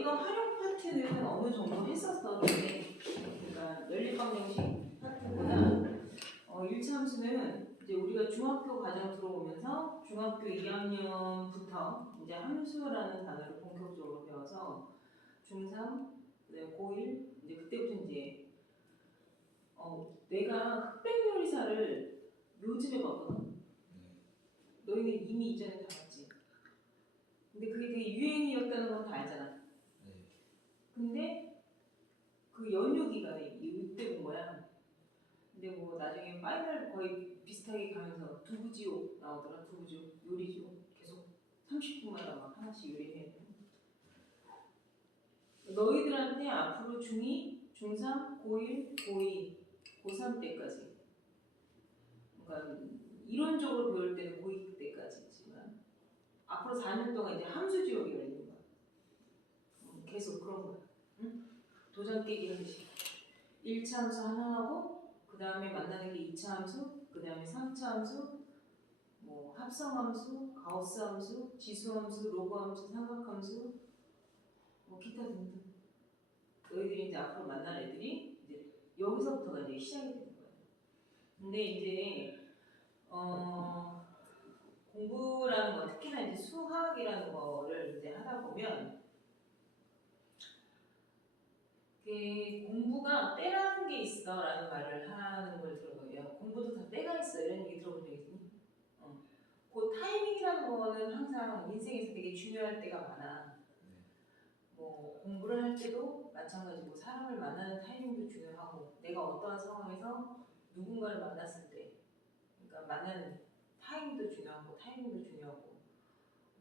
너희가 활용 파트는 어느 정도 했었었는데, 그러니까 연립방정식 파트보다 1차 함수는 이제 우리가 중학교 과정 들어오면서 중학교 2학년부터 이제 함수라는 단어를 본격적으로 배워서 중3, 그다음에 고1 이제 그때부터 이제 내가 흑백 요리사를 요즘에 봤거든. 너희는 이미 이전에 다 봤지. 근데 그게 되게 유행이었다는 건 다 알잖아. 근데 그 연휴 기간에 이때 본 거야. 근데 뭐 나중에 파이널 거의 비슷하게 가면서 두부지옥 나오더라. 두부지옥, 요리지옥 계속 30분마다 막 하나씩 요리해. 너희들한테 앞으로 중2, 중3, 고1, 고2, 고3 때까지, 그러니까 이론적으로 배울 때는 고2 때까지지만 앞으로 4년 동안 이제 함수 지옥이 열리는 거야. 계속 그런 거야. 응? 도전 깨기 하듯이 1차 함수 하나 하고 그 다음에 만나는 게 2차 함수, 그 다음에 3차 함수, 뭐 합성함수, 가우스 함수, 지수함수, 로그 함수, 삼각함수, 뭐 기타 등등. 너희들이 이제 앞으로 만날 애들이 이제 여기서부터가 이제 시작이 되는 거예요. 근데 이제 공부라는 거, 특히나 이제 수학이라는 거를 이제 하다 보면 공부가 때라는 게 있어라는 말을 하는 걸 들어요. 공부도 다 때가 있어 이런 얘기 들어본 적 있니? 그 타이밍이라는 거는 항상 인생에서 되게 중요할 때가 많아. 뭐 공부를 할 때도 마찬가지고 사람을 만나는 타이밍도 중요하고 내가 어떠한 상황에서 누군가를 만났을 때, 그러니까 만나는 타이밍도 중요하고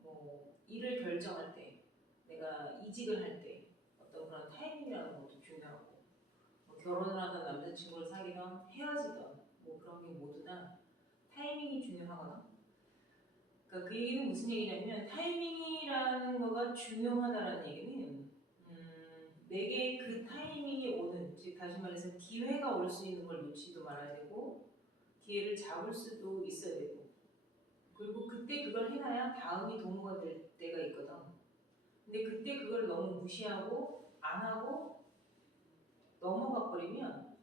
뭐 일을 결정할 때, 내가 이직을 할 때 어떤 그런 타이밍이라는 것도 중요하고 뭐 결혼을 하던 남자친구를 사귀던 헤어지던 뭐 그런 게 모두 다 타이밍이 중요하거나. 그러니까 그 얘기는 무슨 얘기냐면 타이밍이라는 거가 중요하다라는 얘기는 내게 그 타이밍이 오는, 즉 다시 말해서 기회가 올 수 있는 걸 놓치지도 말아야 되고 기회를 잡을 수도 있어야 되고, 그리고 그때 그걸 해놔야 다음이 도모가 될 때가 있거든. 근데 그때 그걸 너무 무시하고 안 하고 넘어가 버리면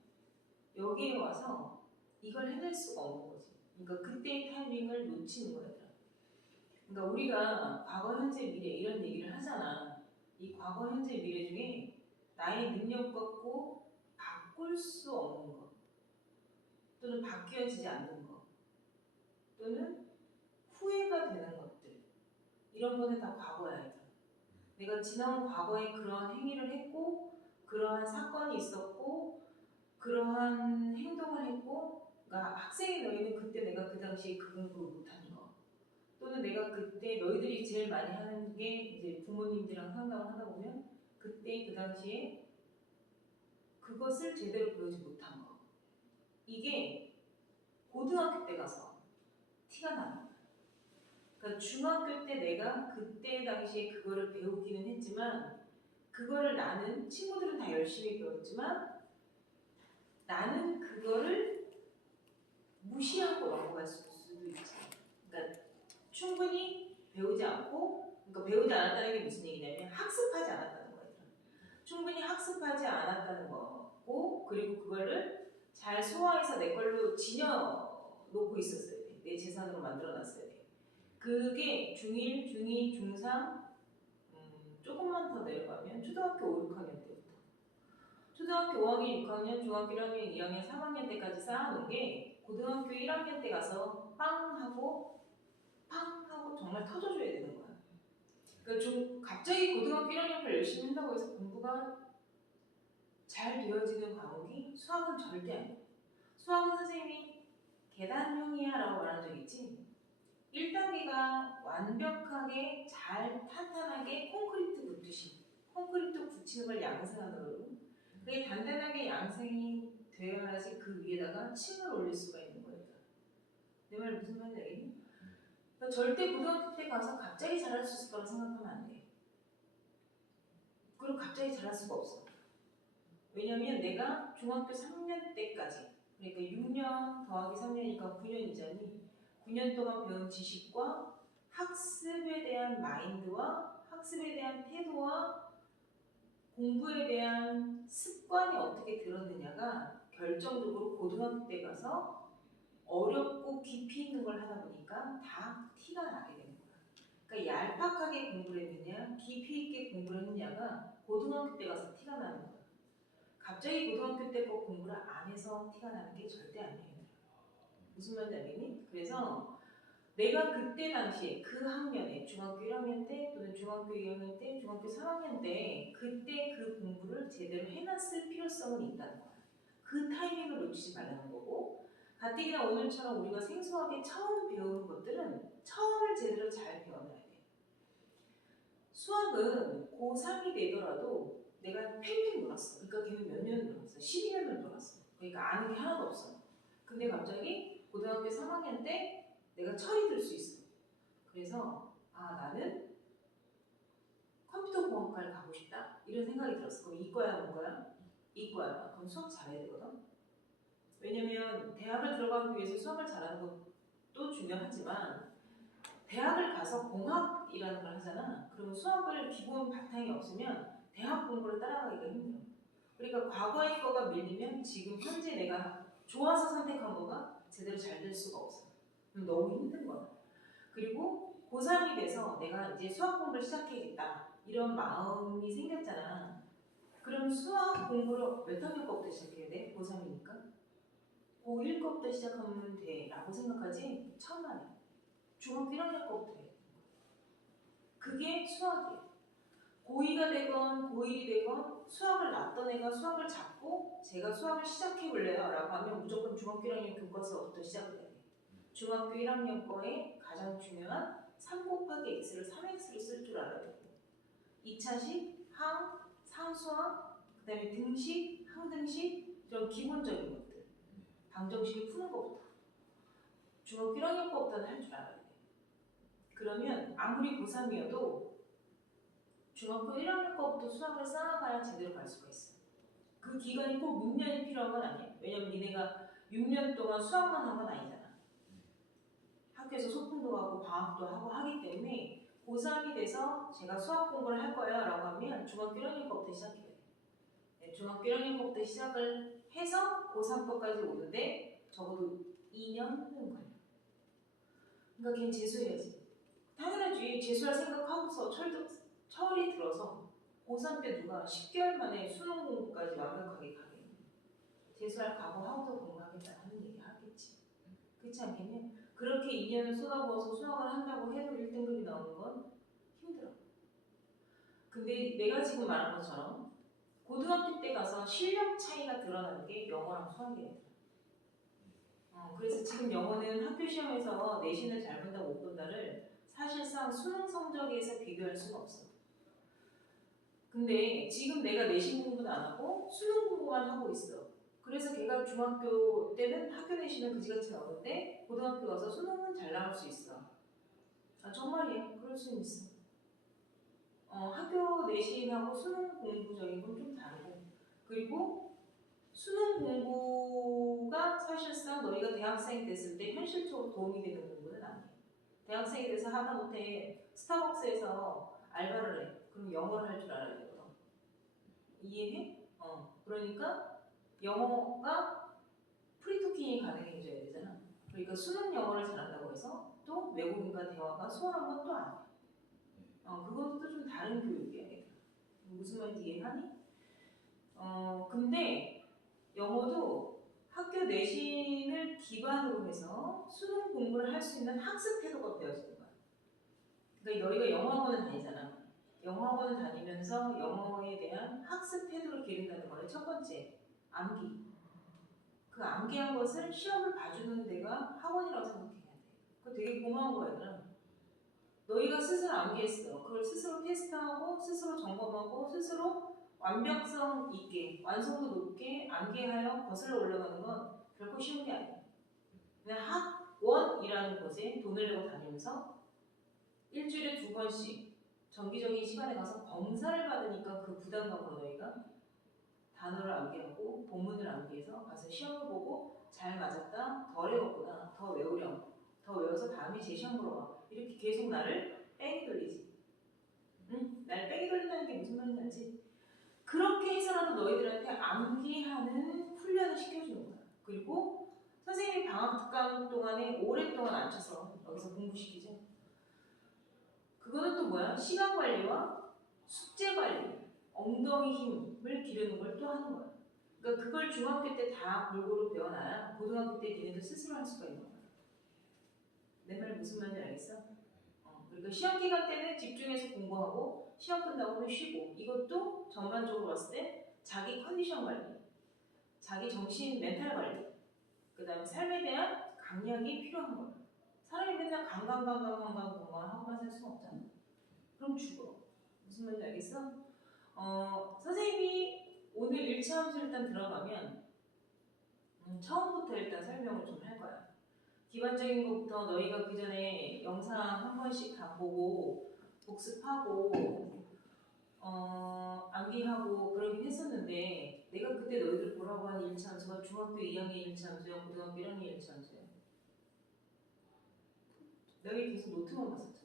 여기에 와서 이걸 해낼 수가 없는 거지. 그러니까 그때의 타이밍을 놓치는 거야. 그러니까 우리가 과거, 현재, 미래 이런 얘기를 하잖아. 이 과거, 현재, 미래 중에 나의 능력 갖고 바꿀 수 없는 것, 또는 바뀌어지지 않는 것, 또는 후회가 되는 것들, 이런 거는 다 과거야. 내가 지나온 과거에 그러한 행위를 했고 그러한 사건이 있었고 그러한 행동을 했고, 그러니까 학생의 너희는 그때 내가 그 당시에 그 공부를 못하는 거, 또는 내가 그때 너희들이 제일 많이 하는 게 이제 부모님들이랑 상담을 하다 보면 그때 그 당시에 그것을 제대로 배우지 못한 거, 이게 고등학교 때 가서 티가 나는 거야. 그러니까 중학교 때 내가 그때 당시에 그거를 배우기는 했지만 그거를 나는, 친구들은 다 열심히 배웠지만 나는 그거를 무시하고 넘어갈 수도 있지. 그러니까 충분히 배우지 않고, 그러니까 배우지 않았다는 게 무슨 얘기냐면 학습하지 않았다는 거예요. 충분히 학습하지 않았다는 거고, 그리고 그거를 잘 소화해서 내 걸로 지녀 놓고 있었어야 돼. 내 재산으로 만들어 놨어야 돼. 그게 중1, 중2, 중3, 조금만 더 내려가면 초등학교 5, 6학년 때부터, 초등학교 5학년, 6학년, 중학교 1학년, 2학년, 3학년 때까지 쌓아놓은 게 고등학교 1학년 때 가서 빵 하고 정말 터져줘야 되는 거야. 그러니까 좀 갑자기 고등학교 1학년을 열심히 한다고 해서 공부가 잘 되어지는 과목이 수학은 절대 아니야. 수학은 선생님이 계단형이야 라고 말한 적 있지? 1단계가 완벽하게 잘 탄탄하게 콘크리트 붙듯이 콘크리트 붙이는 걸 양생하더라고. 그게 단단하게 양생이 되어야지 그 위에다가 층을 올릴 수가 있는 거예요. 내 말 무슨 말인지 알겠니? 그러니까 절대 고등학교 때 가서 갑자기 잘할 수 있을 거라고 생각하면 안 돼. 그리고 갑자기 잘할 수가 없어. 왜냐면 내가 중학교 3년 때까지, 그러니까 6년 더하기 3년이니까 9년이잖니. 9년 동안 배운 지식과 학습에 대한 마인드와 학습에 대한 태도와 공부에 대한 습관이 어떻게 들었느냐가 결정적으로 고등학교 때 가서 어렵고 깊이 있는 걸 하다 보니까 다 티가 나게 되는 거야. 그러니까 얄팍하게 공부를 했느냐, 깊이 있게 공부를 했느냐가 고등학교 때 가서 티가 나는 거야. 갑자기 고등학교 때 꼭 공부를 안 해서 티가 나는 게 절대 아니에요. 무슨 말인지 알겠니? 그래서 내가 그때 당시에 그 학년에 중학교 1학년 때 또는 중학교 2학년 때 중학교 3학년 때 그때 그 공부를 제대로 해놨을 필요성은 있다는 거야. 그 타이밍을 놓치지 말라는 거고, 가뜩이나 오늘처럼 우리가 생소하게 처음 배우는 것들은 처음을 제대로 잘 배워놔야 돼. 수학은 고3이 되더라도 내가 팽팽 놀았어. 그러니까 걔는 몇 년을 놀았어? 12년을 놀았어. 그러니까 아는 게 하나도 없어. 근데 갑자기 고등학교 3학년 때 내가 철이 들 수 있어. 그래서 나는 컴퓨터 공학과를 가고 싶다 이런 생각이 들었어. 그럼 이과야 문과야? 이과야. 그럼 수학 잘해야 되거든. 왜냐면 대학을 들어가기 위해서 수학을 잘하는 것도 중요하지만 대학을 가서 공학이라는 걸 하잖아. 그러면 수학을 기본 바탕이 없으면 대학 공부를 따라가기가 힘들어. 그러니까 과거의 거가 밀리면 지금 현재 내가 좋아서 선택한 거가 제대로 잘 될 수가 없어. 그럼 너무 힘든 거야. 그리고 고3이 돼서 내가 이제 수학 공부를 시작해야겠다 이런 마음이 생겼잖아. 그럼 수학 공부를 몇 학년 거부터 시작해야 돼? 고3이니까? 고1 거부터 시작하면 돼 라고 생각하지? 천만에. 중학교 1학년 거부터 해. 그게 수학이에요. 고2가 되건 고1이 되건 수학을 놨던 애가 수학을 잡고 제가 수학을 시작해 볼래요 라고 하면 무조건 중학교 1학년 교과서부터 시작해야 돼. 중학교 1학년 거에 가장 중요한 3 곱하기 x를 3x로 쓸 줄 알아야 되고 2차식, 항, 상수항, 그 다음에 등식, 항등식 이런 기본적인 것들 방정식을 푸는 것부터 중학교 1학년 거부터는 할 줄 알아야 돼. 그러면 아무리 고3이어도 중학교 1학년 거부터 수학을 쌓아가야 제대로 갈 수가 있어. 그 기간이 꼭 6년이 필요한 건 아니야. 왜냐면 니네가 6년 동안 수학만 한 건 아니잖아. 학교에서 소풍도 가고 방학도 하고 하기 때문에 고3이 돼서 제가 수학 공부를 할 거야 라고 하면 중학교 1학년 거부터 시작해야 돼. 네, 중학교 1학년 거부터 시작을 해서 고3 거까지 오는데 적어도 2년은 걸려. 그러니까 걔는 재수해야지. 당연하지. 재수할 생각하고서 철이 들어서 고3 때 누가 10개월 만에 수능 공부까지 완벽하게 가겠니? 재수할 각오하고서 공부하겠다 하는 얘기 하겠지. 그렇지 않겠냐? 그렇게 2년을 쏟아부어서 수학을 한다고 해도 1등급이 나오는 건 힘들어. 근데 내가 지금 말한 것처럼 고등학교 때 가서 실력 차이가 드러나는 게 영어랑 수학이에요. 그래서 지금 영어는 학교 시험에서 내신을 잘 본다 못 본다를 사실상 수능 성적에서 비교할 수는 없어. 근데 지금 내가 내신 공부는 안 하고 수능 공부만 하고 있어. 그래서 걔가 중학교 때는 학교 내신은 그지같이 나오는데 고등학교 가서 수능은 잘 나올 수 있어. 정말이야. 그럴 수 있어. 학교 내신하고 수능 공부적인 건 좀 다르고 그리고 수능 공부가 사실상 너희가 대학생이 됐을 때 현실적으로 도움이 되는 공부는 아니에요. 대학생이 돼서 하다못해 스타벅스에서 알바를 해. 그럼 영어를 할 줄 알아야 되거든. 이해해? 그러니까 영어가 프리토킹이 가능해져야 되잖아. 그러니까 수능 영어를 잘한다고 해서 또 외국인과 대화가 수월한 건 또 아니야. 그것도 좀 다른 교육이야. 무슨 말인지 이해하니? 근데 영어도 학교 내신을 기반으로 해서 수능 공부를 할 수 있는 학습 태도가 되어지는 거야. 그러니까 너희가 영어학원을 다니잖아. 영어학원을 다니면서 영어에 대한 학습 태도를 기른다는 거는 첫 번째, 암기. 그 암기한 것을 시험을 봐주는 데가 학원이라고 생각해야 돼. 그거 되게 고마운 거야, 얘들아. 너희가 스스로 암기했어. 그걸 스스로 테스트하고, 스스로 점검하고, 스스로 완벽성 있게, 완성도 높게 암기하여 거슬러 올라가는 건 결코 쉬운 게 아니야. 그냥 학원이라는 곳에 돈을 내고 다니면서 일주일에 2번씩 정기적인 시간에 가서 검사를 받으니까 그 부담감으로 너희가 단어를 암기하고 본문을 암기해서 가서 시험을 보고 잘 맞았다, 덜 외웠구나, 더 외우렴, 더 외워서 다음에 재시험 보러 와. 이렇게 계속 나를 뺑이 돌리지. 응? 나를 뺑이 돌린다는 게 무슨 말인지 알지? 그렇게 해서라도 너희들한테 암기하는 훈련을 시켜주는 거야. 그리고 선생님이 방학 특강 동안에 오랫동안 앉혀서 여기서 공부시키죠. 그거는 또 뭐야? 시간 관리와 숙제 관리, 엉덩이 힘을 기르는 걸 또 하는 거야. 그러니까 그걸 중학교 때 다 골고루 배워놔야 고등학교 때 니네도 스스로 할 수가 있는 거야. 내 말 무슨 말인지 알겠어? 그러니까 시험 기간 때는 집중해서 공부하고 시험 끝나고는 쉬고, 이것도 전반적으로 봤을 때 자기 컨디션 관리, 자기 정신 멘탈 관리, 그 다음에 삶에 대한 강약이 필요한 거야. 사람이 맨날 하고만 살 수는 없잖아. 그럼 죽어. 무슨 말인지 알겠어? 선생님이 오늘 1차 함수 일단 들어가면 처음부터 일단 설명을 좀 할 거야. 기본적인 것부터 너희가 그 전에 영상 한 번씩 다 보고 복습하고 암기하고 그러긴 했었는데, 내가 그때 너희들 보라고 한 1차 함수가 중학교 2학년 1차 함수야, 고등학교 1학년 1차 함수야. 너희 계속 노트만 봤었잖아.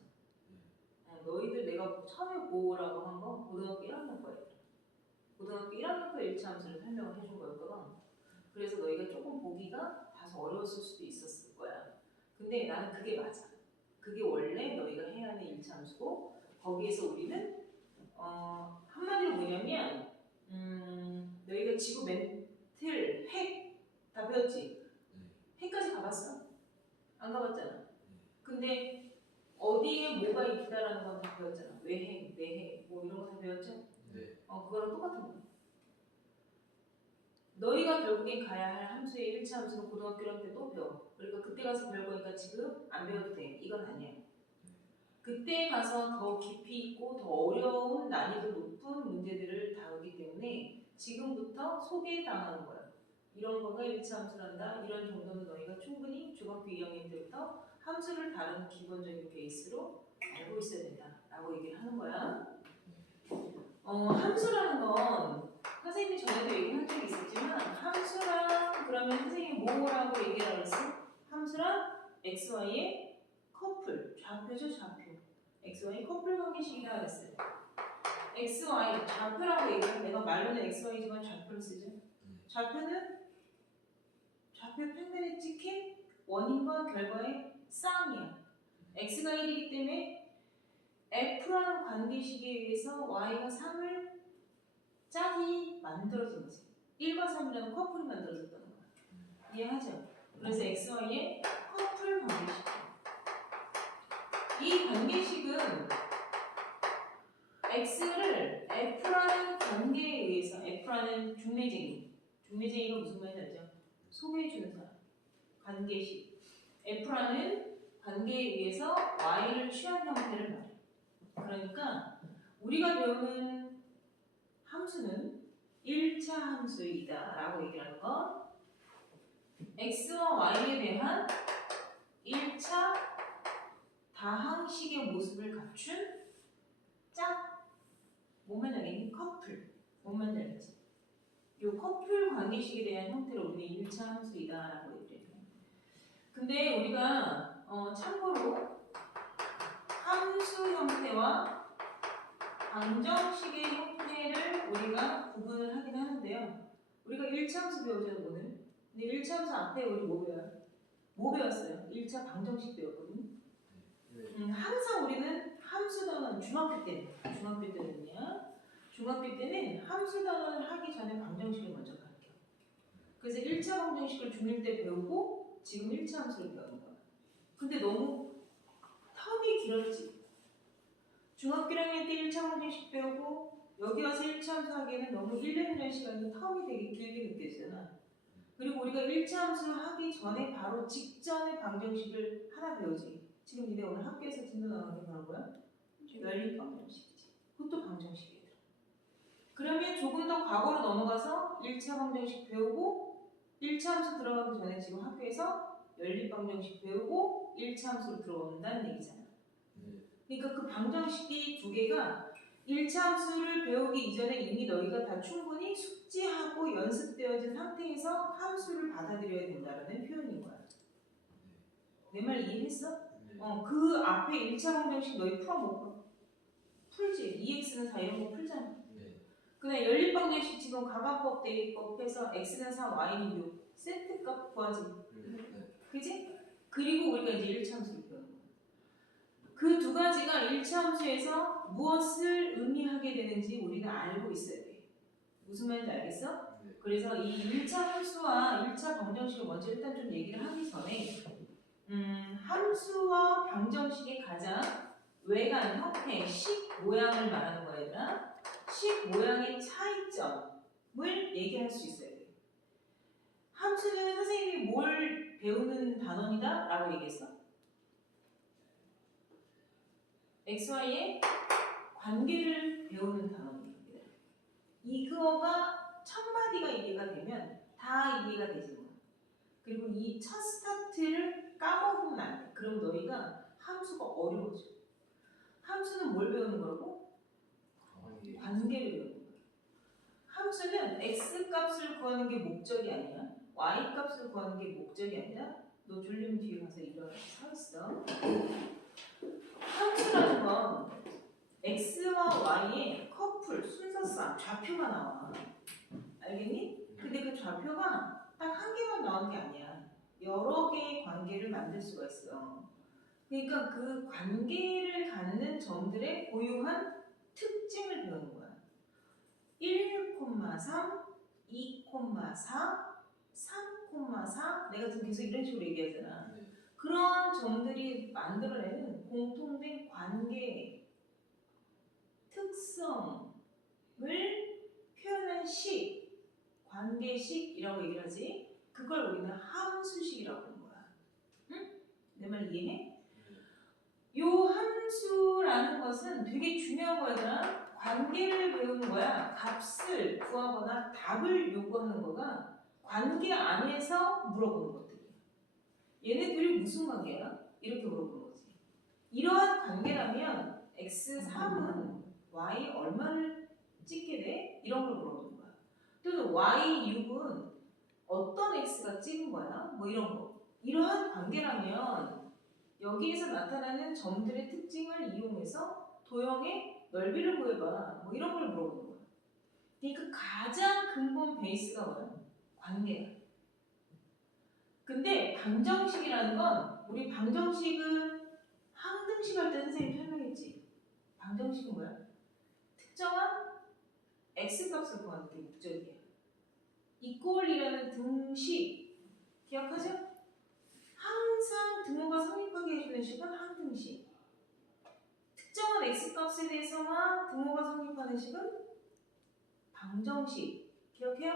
너희들 내가 처음에 보라고 한 건 고등학교 1학년 거야. 고등학교 1학년 거 1차 함수를 설명을 해준 거였거든. 그래서 너희가 조금 보기가 다소 어려웠을 수도 있었을 거야. 근데 나는 그게 맞아. 그게 원래 너희가 해야 하는 1차 함수고, 거기에서 우리는 한마디로 뭐냐면 너희가 지구 멘틀, 핵 다 배웠지? 핵까지 가봤어? 안 가봤잖아. 근데 어디에 뭐가 있다라는 건 다 배웠잖아. 왜 핵, 내 핵, 뭐 이런 거 다 배웠죠? 네. 그거랑 똑같은 거야. 너희가 결국엔 가야 할 함수의 1차 함수는 고등학교 1학년 때 또 배워. 그러니까 그때 가서 배울 거니까 지금 안 배워도 돼. 이건 아니야. 그때 가서 더 깊이 있고 더 어려운 난이도 높은 문제들을 다루기 때문에 지금부터 소개당하는 거야. 이런 거가 1차 함수란다. 이런 정도는 너희가 충분히 중학교 2학년 때부터 함수를 다루는 기본적인 베이스로 알고 있어야 된다라고 얘기를 하는 거야. 함수라는 건 선생님이 전에도 얘기한 적이 있었지만, 함수랑 그러면 선생님이 뭐라고 얘기하라고 했어? 함수랑 XY의 커플, 좌표죠, 좌표. XY 커플 관계식이라고 했어요. XY, 좌표라고 얘기하면 내가 말로는 XY지만 좌표를 쓰죠. 좌표는 좌표 평면에 찍힌 원인과 결과의 쌍이야. X가 1이기 때문에 F라는 관계식에 의해서 Y가 3을 짝이 만들어진 거지. 1과 3이라는 커플이 만들어졌다는 거야. 이해하죠? 그래서 XY의 커플 관계식. 이 관계식은 X를 F라는 관계에 의해서, F라는 중매쟁이가 무슨 말인지 알죠? 소개해주는 사람. 관계식. F라는 관계에 의해서 Y를 취한 형태를 말해. 그러니까 우리가 배우는 함수는 1차 함수이다 라고 얘기하는 건 X와 Y에 대한 1차 다항식의 모습을 갖춘 짝, 뭔 말이야? 커플. 뭔 말인지 알겠지? 이 커플 관계식에 대한 형태로 우리는 1차 함수이다 라고 얘기해요. 근데 우리가 참고로 함수 형태와 방정식의 형태를 우리가 구분을 하긴 하는데요. 우리가 1차 함수 배우잖아요, 오늘. 근데 1차 함수 앞에 우리 뭐 배워요? 뭐 배웠어요? 1차 방정식 배웠거든요. 항상 우리는 함수 단원, 중학교 때는 함수 단원을 하기 전에 방정식을 먼저 가르쳐. 그래서 1차 방정식을 중1 때 배우고 지금 1차 함수를 배우는 거야. 근데 너무 텀이 길었지. 중학교 1학년 때 1차 방정식 배우고 여기 와서 1차 함수 하기에는 너무 1년 시간이 텀이 되게 길게 느껴지잖아. 그리고 우리가 1차 함수 하기 전에 바로 직전에 방정식을 하나 배우지. 지금 니네 오늘 학교에서 듣는 나오는 게 바로 뭐야? 연립 방정식이지. 그것도 방정식이야. 그러면 조금 더 과거로 넘어가서 1차 방정식 배우고 1차 함수 들어가기 전에 지금 학교에서 연립 방정식 배우고 1차 함수로 들어온다는 얘기잖아. 그러니까 그 방정식이 두 개가 1차 함수를 배우기 이전에 이미 너희가 다 충분히 숙지하고 연습되어진 상태에서 함수를 받아들여야 된다는 표현인 거야. 내 말 이해했어? 그 앞에 1차 방정식 너희 풀어 못 풀어? 풀지. 2x는 4 이런 거 풀잖아. 그다음 연립방정식 지금 가관법 대입법해서 x는 4, y는 6 세트값 구하지. 그지? 그리고 우리가 이제 1차함수를 배우는 거야. 그 두 가지가 1차함수에서 무엇을 의미하게 되는지 우리는 알고 있어야 돼. 무슨 말인지 알겠어? 그래서 이 1차 함수와 1차 방정식을 먼저 일단 좀 얘기를 하기 전에 함수와 방정식의 가장 외관, 형태, 식 모양을 말하는 거야 얘들아. 식 모양의 차이점을 얘기할 수 있어야 돼. 함수는 선생님이 뭘 배우는 단원이다? 라고 얘기했어. XY의 관계를 배우는 단원입니다. 이거가 첫 마디가 이해가 되면 다 이해가 되지는 거야. 그리고 이 첫 스타트를 까먹으면 안 돼. 그럼 너희가 함수가 어려워져. 함수는 뭘 배우는 거라고? 관계를 배우는 거야. 함수는 x 값을 구하는 게 목적이 아니야. y 값을 구하는 게 목적이 아니라 너 졸리면 뒤에 가서 일어나서 서 있어. 함수라는 건 x와 y의 커플, 순서상, 좌표가 나와. 알겠니? 근데 그 좌표가 딱 한 개만 나오는 게 아니야. 여러 개의 관계를 만들 수가 있어. 그러니까 그 관계를 갖는 점들의 고유한 특징을 배우는 거야. 1,3, 2,4, 3,4 내가 지금 계속 이런 식으로 얘기하잖아. 그러한 점들이 만들어내는 공통된 관계 특성을 표현한 식, 관계식이라고 얘기를 하지. 그걸 우리는 함수식이라고 하는 거야. 응? 내 말 이해해? 요 함수라는 것은 되게 중요한 거야. 관계를 배우는 거야. 값을 구하거나 답을 요구하는 거가 관계 안에서 물어보는 것들이야. 얘네들이 무슨 관계야? 이렇게 물어보는 거지. 이러한 관계라면 x3은 y 얼마를 찍게 돼? 이런 걸 물어보는 거야. 또는 y6은 어떤 x가 찍은 거야? 뭐 이런 거. 이러한 관계라면 여기에서 나타나는 점들의 특징을 이용해서 도형의 넓이를 구해봐. 뭐 이런 걸 물어보는 거야. 그러니까 가장 근본 베이스가 뭐야? 관계야. 근데 방정식이라는 건 우리 방정식은 항등식 할 때 선생님이 설명했지. 방정식은 뭐야? 특정한 x값을 구하는 게 목적이야. 이꼴이라는 등식 기억하죠? 항상 등호가 성립하게 해주는 식은 항등식. 특정한 x값에 대해서만 등호가 성립하는 식은 방정식. 기억해요?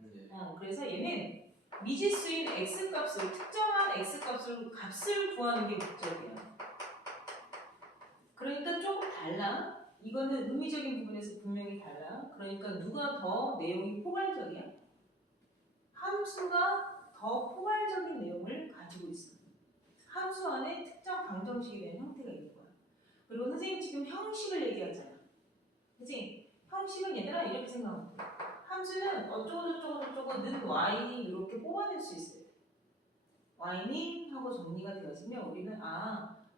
네. 그래서 얘는 미지수인 x값을 특정한 값을 구하는 게 목적이야. 그러니까 조금 달라. 이거는 의미적인 부분에서 분명히 달라. 그러니까 누가 더 내용이 포괄적이야? 함수가 더 포괄적인 내용을 가지고 있어. 함수 안에 특정 방정식에 대한 형태가 있는 거야. 그리고 선생님 지금 형식을 얘기하잖아. 그치? 형식은 얘들아 이렇게 생각하면 돼. 함수는 어쩌고저쩌고는 y 이렇게 뽑아낼 수 있어요. y는 하고 정리가 되어지면 우리는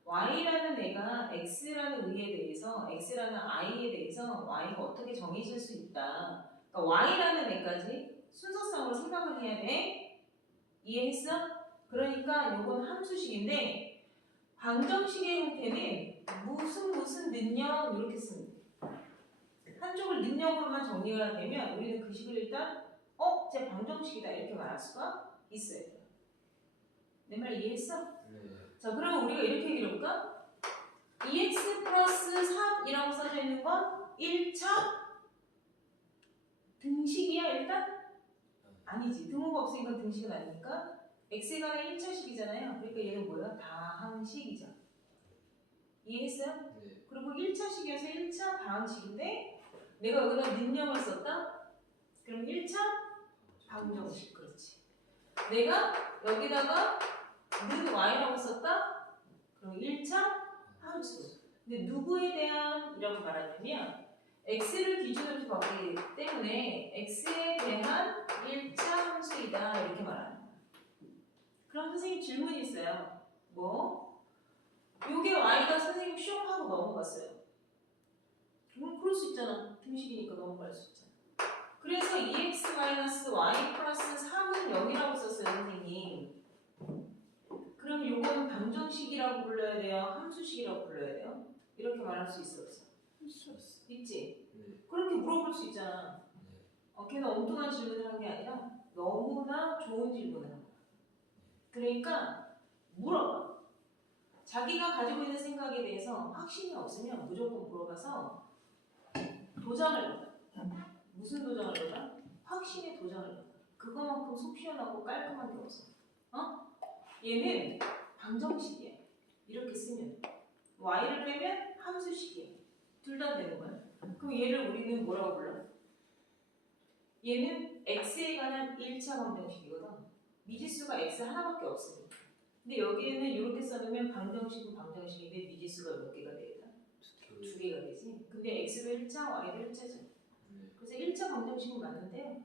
y라는 애가 x라는 의에 대해서 x라는 i에 대해서 y가 어떻게 정해질 수 있다. 그러니까 y라는 애까지 순서상으로 생각을 해야 돼. 이해했어? 그러니까 요건 함수식인데 방정식의 형태는 무슨 능력 이렇게 씁니다. 한쪽을 능력으로만 정리가 되면 우리는 그 식을 일단 제 방정식이다 이렇게 말할 수가 있어요. 내 말 이해했어? 네. 자 그러면 우리가 이렇게 얘기해볼까? 2x 플러스 3이라고 써져 있는 건 1차 등식이야 일단? 아니지. 등호가 없으니까 등식은 아니니까 x에 관한 1차식이잖아요. 그러니까 얘는 뭐야? 다항식이죠. 이해했어요? 네. 그리고 1차식이어서 1차 다항식인데 내가 여기다 능력을 썼다? 그럼 1차 방정식. 그렇지. 내가 여기다가 는 y라고 썼다? 그럼 1차 함수. 근데 누구에 대한 이라고 말하냐면 x를 기준으로 봤기 때문에 x에 대한 1차 함수이다 이렇게 말하는 거야. 그럼 선생님 질문이 있어요. 뭐? 요게 y가 선생님 슝 하고 넘어갔어요. 그럴 수 있잖아. 등식이니까 넘어갈 수 있잖아. 그래서 2x-y 플러스 3은 0이라고 썼어요, 선생님. 그럼 이거는 방정식이라고 불러야 돼요? 함수식이라고 불러야 돼요? 이렇게 말할 수 있어, 없어? 있지? 그렇게 물어볼 수 있잖아. 걔는 엉뚱한 질문을 한 게 아니라 너무나 좋은 질문을 한 거야. 그러니까 물어봐. 자기가 가지고 있는 생각에 대해서 확신이 없으면 무조건 물어봐서 도전을 해봐. 무슨 도전을 해봐? 확신의 도전을 해봐. 그거만큼 속 시원하고 깔끔한 게 없어. 얘는 방정식이야. 이렇게 쓰면 y를 빼면 함수식이야. 둘 다 되는 거야. 그럼 얘를 우리는 뭐라고 불러? 얘는 x에 관한 1차 방정식이거든. 미지수가 x 하나밖에 없으니까. 근데 여기에는 이렇게 써놓으면 방정식은 방정식인데 미지수가 몇 개가 되겠다? 두 개가 되지. 근데 x도 1차, y도 1차죠. 그래서 1차 방정식은 맞는데요.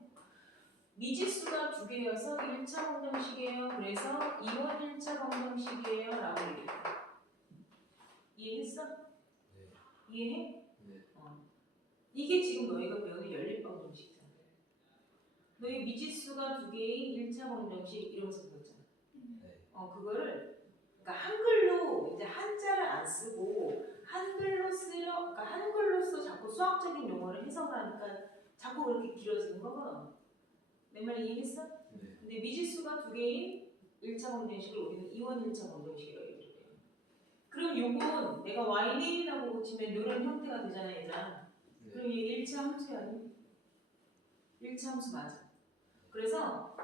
미지수가 두 개여서 1차 방정식이에요. 그래서 2원 1차 방정식이에요. 라고 얘기해요. 이해했어? 네. 이해해? 네. 이게 지금 너희가 배우는 연립 방정식이잖아. 너희 미지수가 두 개인 1차 방정식 이러면서 배웠잖아. 네. 그거를 그러니까 한글로 이제 한자를 안 쓰고 한글로 그러니까 한글로서 자꾸 수학적인 용어를 해석하니까 자꾸 그렇게 길어지는 거거든. 내 말 이해했어? 네. 근데 미지수가 두 개인 1차 방정식을 우리는 2원 1차 방정식이라고 얘기해요. 그럼 요건 내가 y네임이라고 고치면 이런 형태가 되잖아, 얘들아. 네. 그럼 얘 1차 함수야, 아니? 1차 함수 맞아. 그래서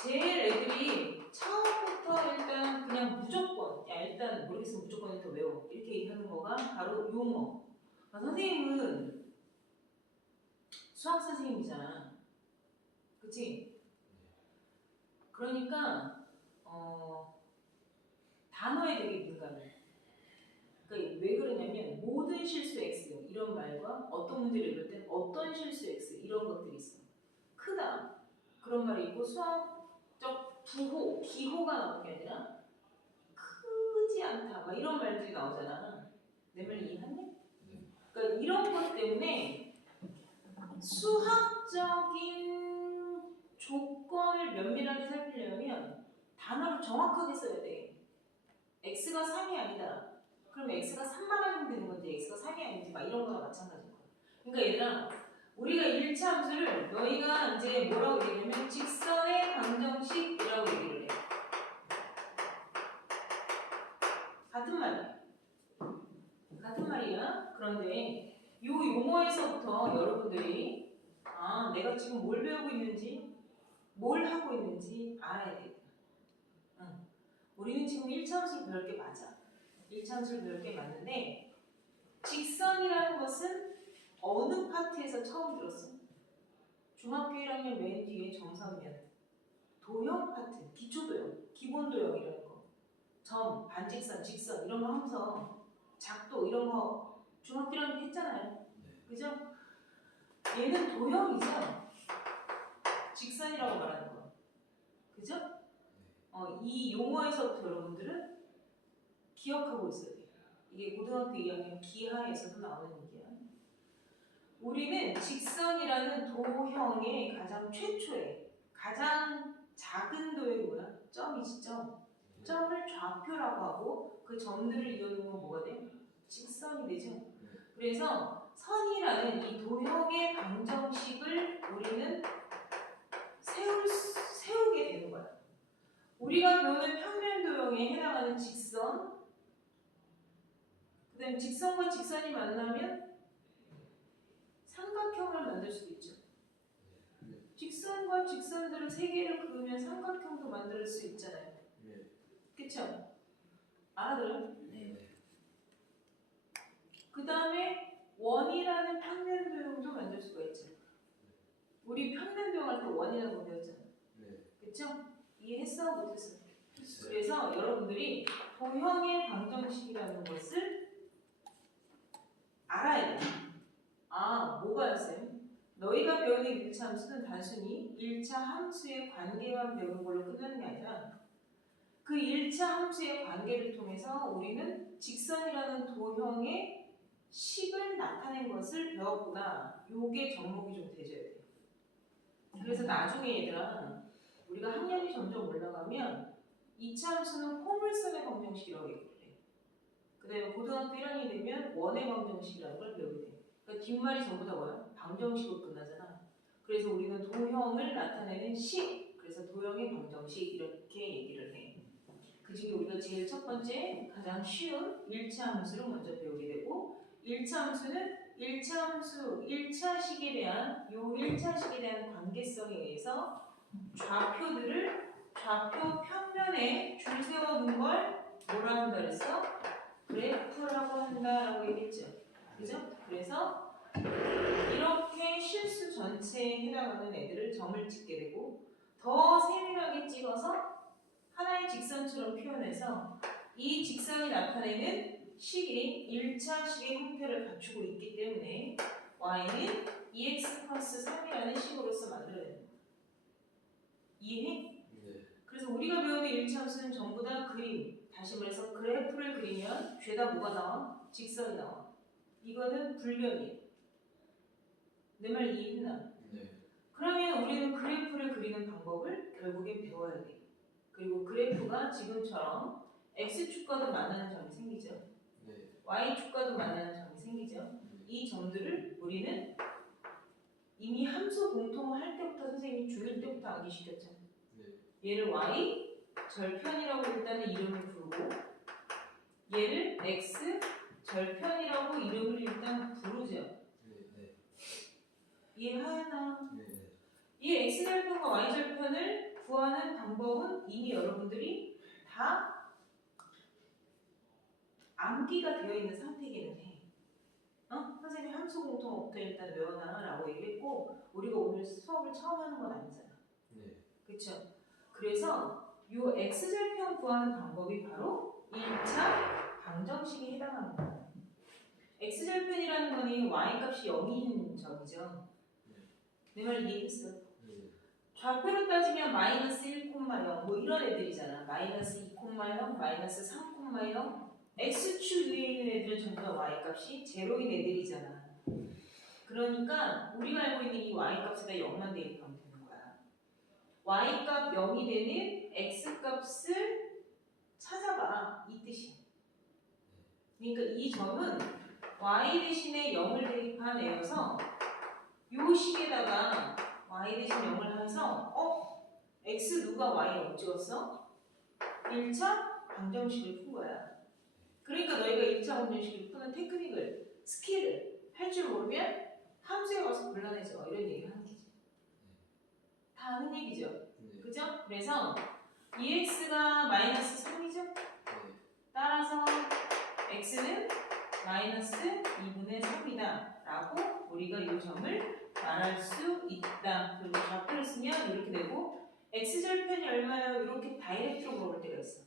제일 애들이 처음부터 일단 그냥 무조건, 야 일단 모르겠으면 무조건 일단 외워 이렇게 얘기하는 거가 바로 용어. 선생님은 수학 선생님이잖아, 그치? 그러니까 단어에 되게 민감해. 그러니까 왜 그러냐면 모든 실수 x 이런 말과 어떤 문제를 읽을 때 어떤 실수 x 이런 것들이 있어. 크다 그런 말이 있고 수학적 부호, 기호가 나오는 게 아니라 크지 않다 막 이런 말들이 나오잖아. 내 말 이해하니? 그러니까 이런 것 때문에 수학적인 조건을 면밀하게 살피려면 단어를 정확하게 써야 돼. x가 3이 아니다. 그럼 x가 3만 하면 되는 건지 x가 3이 아닌지 막 이런 거랑 마찬가지인 거야. 그러니까 얘들아 우리가 1차 함수를 너희가 이제 뭐라고 얘기하냐면 직선의 방정식이라고 얘기를 해. 같은 말이야. 같은 말이야. 그런데 이 용어에서부터 여러분들이 내가 지금 뭘 배우고 있는지 뭘 하고 있는지 알아야 돼. 우리는 지금 1차 함수를 배울 게 맞아. 1차 함수를 배울 게 맞는데 직선이라는 것은 어느 파트에서 처음 들었어? 중학교 1학년 맨 뒤에 정선면 도형 파트, 기초도형, 기본도형이라는 거 점, 반직선, 직선 이런 거 하면서 작도 이런 거 중학교 1학년 했잖아요. 그죠? 얘는 도형이죠. 직선이라고 말하는 거. 그죠? 이 용어에서부터 여러분들은 기억하고 있어야 돼요. 이게 고등학교 2학년 기하에서도 나오는 얘기야. 우리는 직선이라는 도형의 가장 최초의 가장 작은 도형이 뭐야? 점이지, 점. 점을 좌표라고 하고 그 점들을 이어놓으면 뭐가 돼? 직선이 되죠. 그래서 선이라는 이 도형의 방정식을 우리는 세우게 되는 거야. 우리가 배우는 평면 도형에 해당하는 직선, 그 다음에 직선과 직선이 만나면 삼각형을 만들 수도 있죠. 직선과 직선들을 세 개를 그으면 삼각형도 만들 수 있잖아요. 그쵸? 알아들어요? 네. 그 다음에 원이라는 평면 도형도 만들 수가 있죠. 우리 평면 도형 할 때 원이라는 거 배웠잖아. 그쵸? 이해했어? 못했어? 그래서 여러분들이 도형의 방정식이라는 것을 알아야 돼. 뭐가요, 쌤? 너희가 배우는 1차 함수는 단순히 1차 함수의 관계만 배우는 걸로 끝나는 게 아니라 그 1차 함수의 관계를 통해서 우리는 직선이라는 도형의 식을 나타낸 것을 배웠구나. 요게 접목이 좀 되져야 돼. 그래서 나중에 얘들아 우리가 학년이 점점 올라가면 2차 함수는 포물선의 방정식이라고 얘기를 해. 그 다음에 고등학교 1학년이 되면 원의 방정식이라는 걸 배우게 돼. 그러니까 뒷말이 전부 다 뭐야? 방정식으로 끝나잖아. 그래서 우리는 도형을 나타내는 식, 그래서 도형의 방정식 이렇게 얘기를 해. 그 중에 우리가 제일 첫 번째 가장 쉬운 1차 함수를 먼저 배우게 되고 1차 함수는 1차 함수, 1차식에 대한 요 1차식에 대한 관계성에 의해서 좌표들을 좌표 평면에 줄 세워둔 걸 뭐라 한다 그랬어? 그래프라고 한다라고 얘기했죠. 그죠? 그래서 이렇게 실수 전체에 해당하는 애들을 점을 찍게 되고 더 세밀하게 찍어서 하나의 직선처럼 표현해서 이 직선이 나타내는 식이 1차식의 형태를 갖추고 있기 때문에 y는 2x 플러스 3이라는 식으로서 만들어내는 거야. 이해해? 네. 그래서 우리가 배우는 1차 함수는 전부 다 그림, 다시 말해서 그래프를 그리면 죄다 뭐가 나와? 직선이 나와. 이거는 불변이에요. 내 말 이해했나? 네. 그러면 우리는 그래프를 그리는 방법을 결국엔 배워야 돼. 그리고 그래프가 지금처럼 x축과도 만나는 점이 생기죠. 네. y축과도 만나는 점이 생기죠. 이 점들을 우리는 이미 함수 공통을 할 때부터 선생님이 중1 때부터 암기시켰죠. 네. 얘를 y 절편이라고 일단은 이름을 부르고 얘를 x 절편이라고 이름을 일단 부르죠. 네. 이해하나? 네. 이 x절편과 y절편을 구하는 방법은 이미 여러분들이 다 암기가 되어 있는 상태이기는 해. 선생님이 함수 공통부터 일단 외워놔라고 얘기했고 우리가 오늘 수업을 처음 하는 건 아니잖아. 네. 그쵸? 그래서 이 x절편 구하는 방법이 바로 1차 방정식에 해당하는 거야. x절편이라는 거는 y값이 0인 점이죠. 내 말 이해했어? 좌표로 따지면 마이너스 1,0 뭐 이런 애들이잖아. 마이너스 2,0, 마이너스 3,0 x축 위에 있는 애들은 전부 다 y값이 제로인 애들이잖아. 그러니까 우리가 알고 있는 이 y값에다 0만 대입하면 되는 거야. y값 0이 되는 x값을 찾아봐. 이 뜻이야. 그러니까 이 점은 y 대신에 0을 대입한 애여서 요 식에다가 y 대신 0을 하면서 x 누가 y 0 찍었어? 1차 방정식을 푼 거야. 그러니까 너희가 1차 방정식을 푸는 테크닉을, 스킬을 할 줄 모르면 함수에 가서 곤란해져. 이런 얘기를 하는 거지. 다 아는 얘기죠. 그죠? 그래서 2x가 마이너스 3이죠? 따라서 x는 마이너스 2분의 3이다 라고 우리가 이 점을 말할 수 있다. 그리고 좌표를 쓰면 이렇게 되고 x절편이 얼마예요? 이렇게 다이렉트로 물어볼 때가 있어.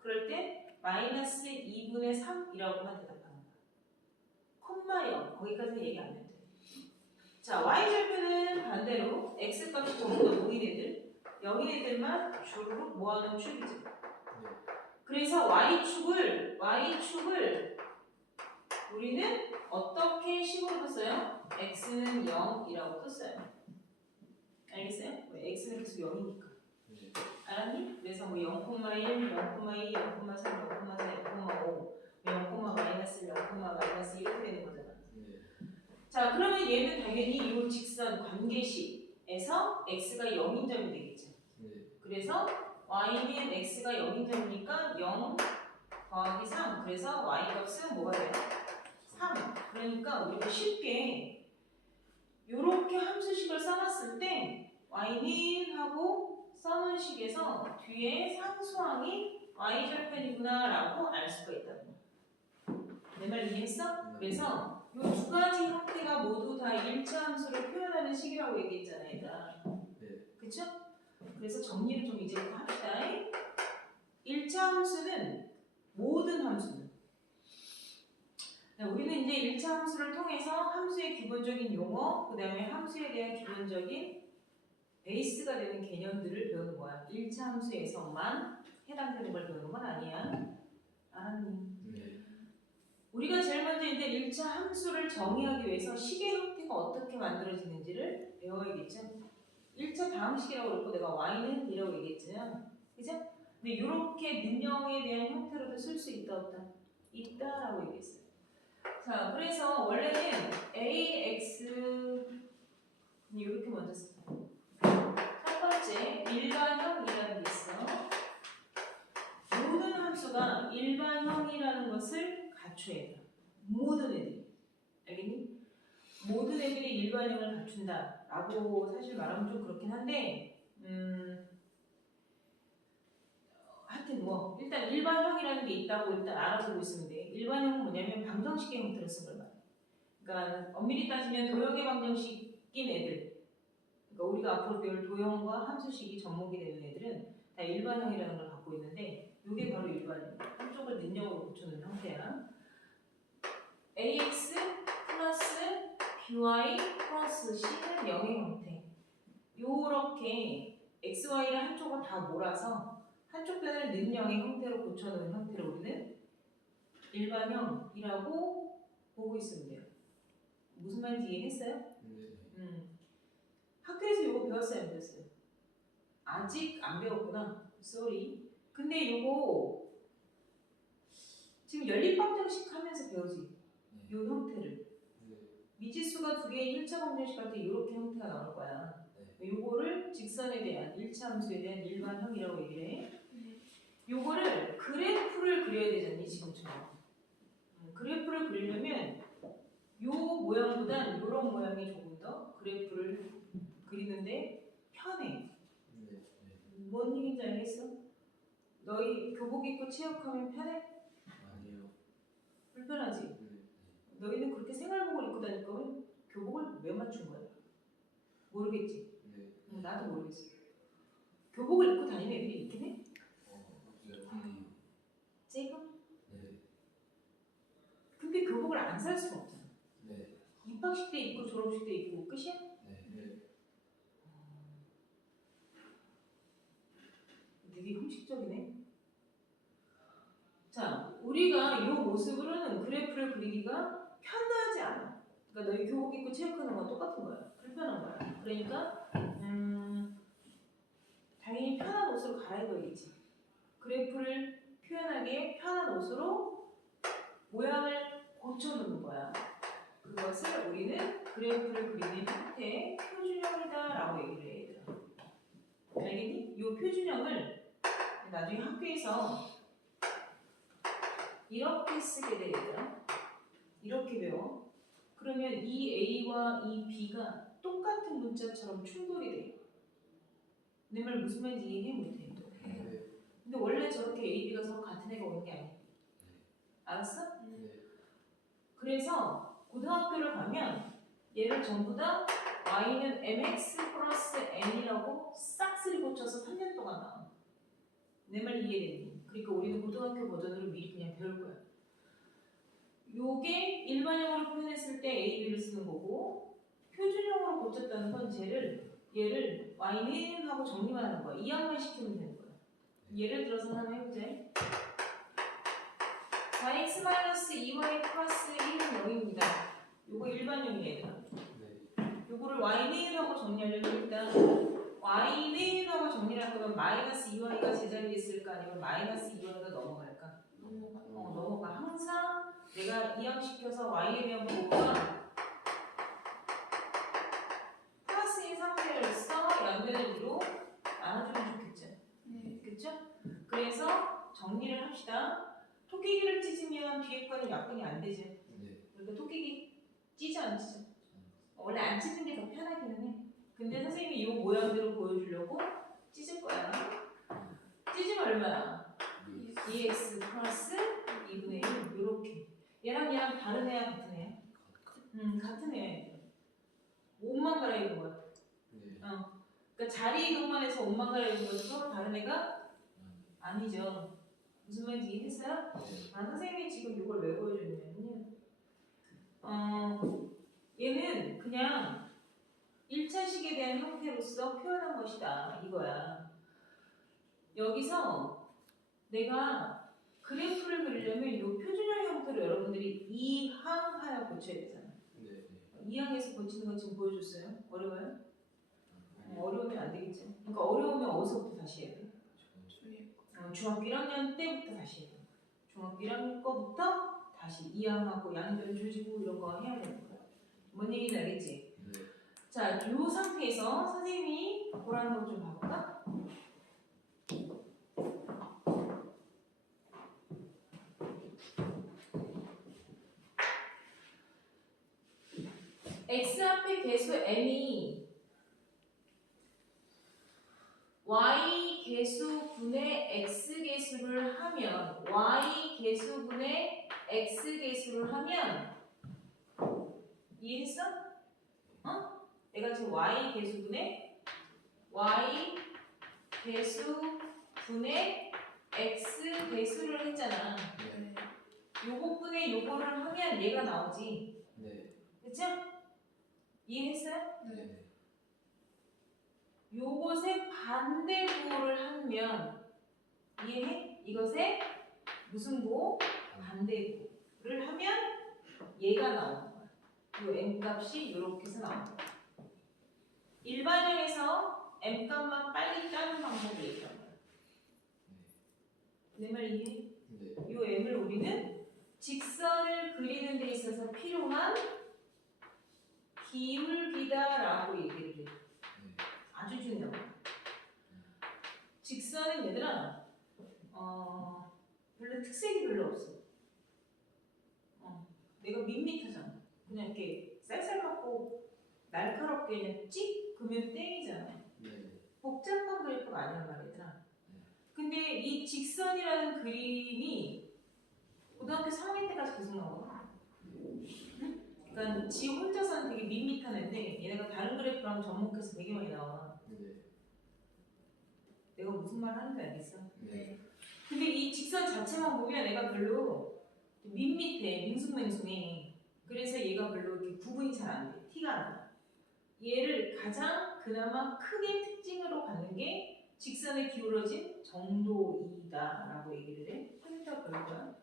그럴 때 마이너스 2분의 3이라고만 대답하는 거야. 콤마 0 거기까지는 얘기 안 해도 돼. 자, y절편은 반대로 x값이 전부 다 뭐인 애들 0인 애들만 주르륵 모아놓은 축이죠. 그래서 y축을 우리는 어떻게 식으로 썼어요? x는 0이라고 썼어요. 알겠어요? 왜? x는 계속 0이니까. 알았니? 그래서 뭐 0,1, 0,2, 0,3, 0,4, 0,5, 0, 마이너스 0, 마이너스 이렇게 되는 거잖아. 자, 그러면 얘는 당연히 이 직선 관계식에서 x가 0인 점이 되겠죠. 그래서 y는 x가 0인 점이니까 0 더하기 3. 그래서 y 값은 뭐가 돼요? 3. 그러니까 우리가 쉽게 이렇게 함수식을 써놨을 때 y는 하고 써놓은 식에서 뒤에 상수항이 y절편이구나 라고 알 수가 있다는 거야. 내 말 이해했어? 그래서 이 두 가지 형태가 모두 다 1차 함수를 표현하는 식이라고 얘기했잖아 얘들아. 그쵸? 그래서 정리를 좀 이제부터 합시다. 1차 함수는 모든 함수는 우리는 이제 1차 함수를 통해서 함수의 기본적인 용어, 그 다음에 함수에 대한 기본적인 베이스가 되는 개념들을 배우는 거야. 1차 함수에서만 해당되는 걸 배우는 건 아니야. 알았니? 네. 우리가 제일 먼저 이제 1차 함수를 정의하기 위해서 식의 형태가 어떻게 만들어지는지를 배워야겠죠. 1차 방식이라고 그랬고 내가 y는 이라고 얘기했잖아요. 그죠? 근데 이렇게 능형에 대한 형태로도 쓸 수 있다 없다? 있다라고 얘기했어요. 자, 그래서 원래는 ax 이렇게 먼저 썼어요. 첫 번째 일반형이라는 게 있어. 모든 함수가 일반형이라는 것을 갖춰야 돼. 모든 애들이. 알겠니? 모든 애들이 일반형을 갖춘다 라고 사실 말하면 좀 그렇긴 한데 하여튼 뭐 일단 일반형이라는 게 있다고 일단 알아두고 있으면 돼. 일반형은 뭐냐면 방정식의 형태로 쓴 걸 말해. 그러니까 엄밀히 따지면 도형의 방정식인 애들, 그러니까 우리가 앞으로 배울 도형과 함수식이 접목이 되는 애들은 다 일반형이라는 걸 갖고 있는데 이게 바로 일반형. 한쪽을 능력으로 고쳐놓은 형태야. ax 플러스 by 플러스 c는 0의 형태. 요렇게 xy를 한쪽을 다 몰아서 한쪽 변을 능형의 형태로 고쳐놓은 형태를 우리는 일반형이라고 보고 있으면 돼요. 무슨 말인지 이해했어요? 학교에서 이거 배웠어요? 안 배웠어요? 아직 안 배웠구나. 쏘리. 근데 이거 지금 연립방정식 하면서 배우지. 요 형태를. 미지수가 두 개의 1차 방정식 할 때 이렇게 형태가 나올 거야. 요거를 직선에 대한 1차 함수에 대한 일반형이라고 얘기를 해. 요거를 그래프를 그려야 되잖니 지금처럼. 그래프를 그리려면 요 모양보단 요런 모양이 조금 더 그래프를 그리는데 편해. 뭔 얘기인지 알겠어? 너희 교복 입고 체육하면 편해? 아니요. 불편하지? 너희는 그렇게 생활복을 입고 다닐 거면 교복을 왜 맞춘 거야? 모르겠지? 나도 모르겠어. 교복을 입고 다니는 애들이 있긴 해? 지금? 근데 교복을 안 살 수는 없잖아. 입학식 때 입고 졸업식 때 입고 끝이야? 되게 형식적이네. 자, 우리가 이 모습으로는 그래프를 그리기가 편하지 않아. 그러니까 너희 교복 입고 체육하는 건 똑같은 거야. 불편한 거야. 그러니까 당연히 편한 옷으로 갈아입어야겠지. 그래프를 표현하기에 편한 옷으로 모양을 고쳐놓는 거야. 그것을 우리는 그래프를 그리는 형태의 표준형이다 라고 얘기를 해. 얘들아. 알겠니? 이 표준형을 나중에 학교에서 이렇게 쓰게 돼. 얘들아. 이렇게 배워. 그러면 이 A와 이 B가 똑같은 문자처럼 충돌이 돼. 내 말 무슨 말인지 이해 못해. 근데 원래 저렇게 A, B가 서로 같은 애가 오는 게 아니야. 알았어? 그래서 고등학교를 가면 얘를 전부 다 y는 mx 플러스 n이라고 싹쓸이 고쳐서 3년 동안 나와. 내 말 이해되니? 그러니까 우리는 고등학교 버전으로 미리 그냥 배울 거야. 요게 일반형으로 표현했을 때 A, B를 쓰는 거고 표준형으로 고쳤다는 건 얘를 y는 하고 정리만 하는 거야. 이항만 시키면 되는 거야. 예를 들어서 하나 해보자. 4x-2y 플러스 1은 0입니다. 요거 일반형이에요. 요거를 y는 하고 정리하려면 일단 y는 하고 정리를 할 거면 마이너스 2y가 제자리에 있을까 아니면 마이너스 2y가 넘어갈까? 넘어가. 항상 내가 이항시켜서 y에 대한 부호가 플러스인 상태로서 연변을 위로 나눠주면 좋겠죠? 그쵸? 그래서 정리를 합시다. 토끼기를 찢으면 뒤에 거는 약분이 안 되죠. 그러니까 토끼기 찢어 안 찢어? 원래 안 찢는 게 더 편하기는 해. 근데 선생님이 이 모양대로 보여주려고 찢을 거야. 찢으면 얼마나? 2x 플러스 2분의 1 이렇게. 얘랑 다른 애야 같은 애야? 같은 애야. 옷만 갈아입은 거야. 그러니까 자리 이동만 해서 옷만 갈아입은 거지 서로 다른 애가 아니죠. 무슨 말인지 이해했어요? 선생님이 지금 이걸 왜 보여줬냐면요. 얘는 그냥 1차식에 대한 형태로서 표현한 것이다. 이거야. 여기서 내가 그래프를 그리려면 이 표준형 팩터를 여러분들이 2항 하나 고쳐야 되잖아. 네. 2항에서 고치는 거 지금 보여줬어요? 어려워요? 어려우면 안 되겠죠. 그러니까 어려우면 어디서부터 다시 해야 돼? 중학교 1학년 때부터 다시 해야 돼. 중학교 1학년 거부터 다시 2항하고 양변 조지고 이런 거 해야 되는 거야. 뭔 얘기인지 알겠지? 네. 자, 이 상태에서 선생님이 보라는 거 좀 봐볼까? x 앞에 계수 m이 y 계수분의 x 계수를 하면 y 계수분의 x 계수를 하면 이해했어? 어? 내가 지금 y 계수분의 x 계수를 했잖아. 네. 요거분의 요거를 하면 얘가 나오지. 네. 그쵸? 이해했어요? 네. 요것의 반대부호를 하면 이해해? 이것의 무슨 부호? 반대부호를 하면 얘가 나오는 거야. 요 m 값이 이렇게 해서 나오는 거야. 일반형에서 m 값만 빨리 짜는 방법을 얘기하는 거야. 내 말 이해해? 네. 요 m을 우리는 직선을 그리는 데 있어서 필요한 기울기다라고 얘기를 해. 아주 중요한 거야. 직선은 얘들아 별로 특색이 별로 없어. 내가 밋밋하잖아. 그냥 이렇게 쌀쌀 맞고 날카롭게 그냥 찍 그면 땡이잖아. 네. 복잡한 그래프가 아니란 말이야. 근데 이 직선이라는 그림이 고등학교 3학년 때까지 계속 나와. 그러니까 지 혼자서는 되게 밋밋한 애인데 얘네가 다른 그래프랑 접목해서 되게 많이 나와. 네. 내가 무슨 말 하는지 알겠어? 네. 근데 이 직선 자체만 보면 얘가 별로 밋밋해, 밍숭맹숭해. 그래서 얘가 별로 이렇게 구분이 잘 안 돼, 티가 안 나. 얘를 가장 그나마 크게 특징으로 갖는 게 직선에 기울어진 정도이다라고 얘기를 해. 컴퓨터가 그럴 거야.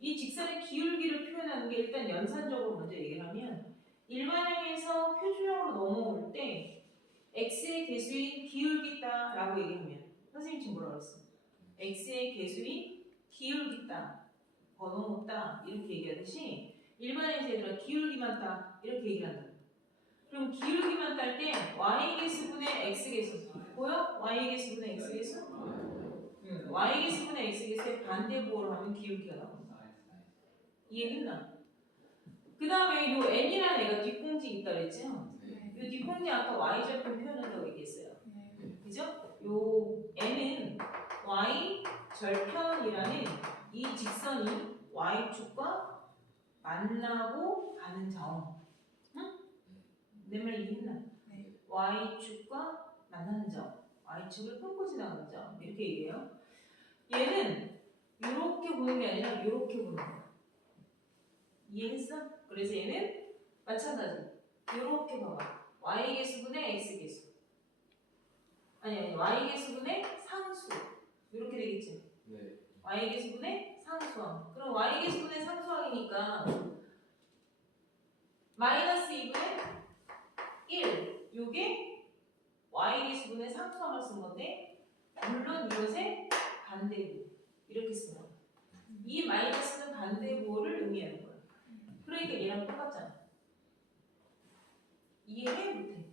이 직선의 기울기를 표현하는 게 일단 연산적으로 먼저 얘기를 하면 일반형에서 표준형으로 넘어올 때 x의 개수인 기울기다라고 얘기하면 선생님 지금 뭐라고 했어? x의 개수인 기울기다, 번호 높다 이렇게 얘기하듯이 일반에서 얘들아 기울기만 따 이렇게 얘기를 한다. 그럼 기울기만 딸 때 y 개수분의 x 개수 보여? y 개수분의 x 개수? y 개수분의 x 개수의 반대부호로 하면 기울기가 나온다. 이해했나? 그 다음에 요 n이라는 애가 뒷공지 있다 그랬죠? 요 뒷공지 아까 y절편 표현한다고 얘기했어요. 그죠? 요 n은 y절편이라는 이 직선이 y축과 만나고 가는 점. 응? 내 말 이해했나? 네. y축과 만나는 점. y축을 끊고 지나가는 점. 이렇게 얘기해요. 얘는 이렇게 보는 게 아니라 이렇게 보는 거야. 이해했어? 그래서 얘는 마찬가지. 이렇게 봐봐. y 개수분의 x 개수. 아니 y 개수분의 상수. 이렇게 되겠지. 네. y 개수분의 상수항. 그럼 y 개수분의 상수항이니까 마이너스 2분의 1. 요게 y 개수분의 상수항을 쓴 건데 물론 이것의 반대부. 이렇게 쓰는 거야. 이 마이너스는 반대부호를 의미하는 거야. 그러니까 얘랑 똑같잖아. 이해해? 못해?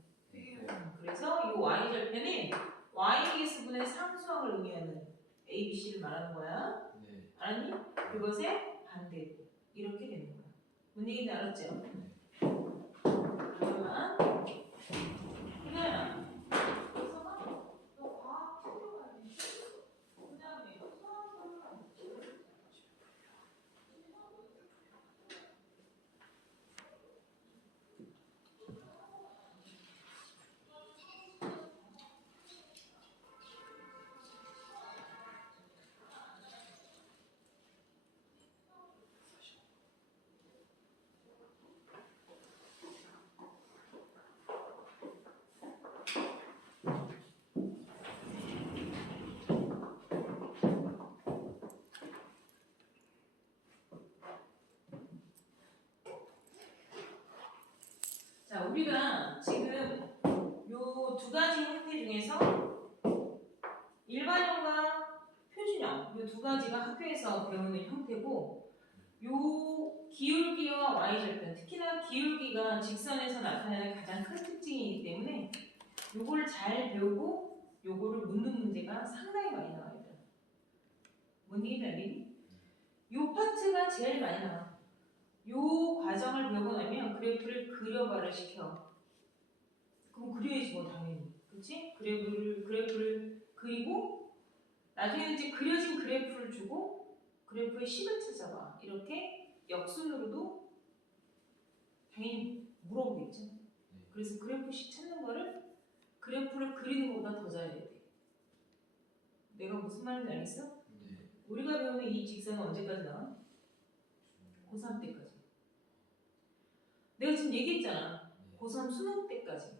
그래서 이 y절편은 y 개수분의 상수항을 의미하는 a, b, c를 말하는 거야. 네. 알았니? 그것의 반대부. 이렇게 되는 거야. 뭔 얘기인지 알았죠? 그러면 그냥 여기서가 너 과학 필요가 있는 그 다음에 수학을 자, 우리가 지금 요 두 가지 형태 중에서 일반형과 표준형 요 두 가지가 학교에서 배우는 형태고, 요 기울기와 y절편, 특히나 기울기가 직선에서 나타나는 가장 큰 특징이기 때문에 요거를 잘 배우고 요거를 묻는 문제가 상당히 많이 나와요. 뭔 얘기인지 알겠니? 요 파트가 제일 많이 나와. 요 과정을 배우고 나면 그래프를 그려봐를 시켜. 그럼 그려야지 뭐 당연히. 그렇지? 그래프를 그리고 나중에는 이제 그려진 그래프를 주고 그래프의 식을 찾아봐. 이렇게 역순으로도 당연히 물어보겠죠. 그래서 그래프식 찾는 거를 그래프를 그리는 것보다 더 잘해야 돼. 내가 무슨 말인지 알겠어? 네. 우리가 배우는 이 직선은 언제까지 나와? 고3 때까지. 내가 지금 얘기했잖아. 고3 수능 때까지.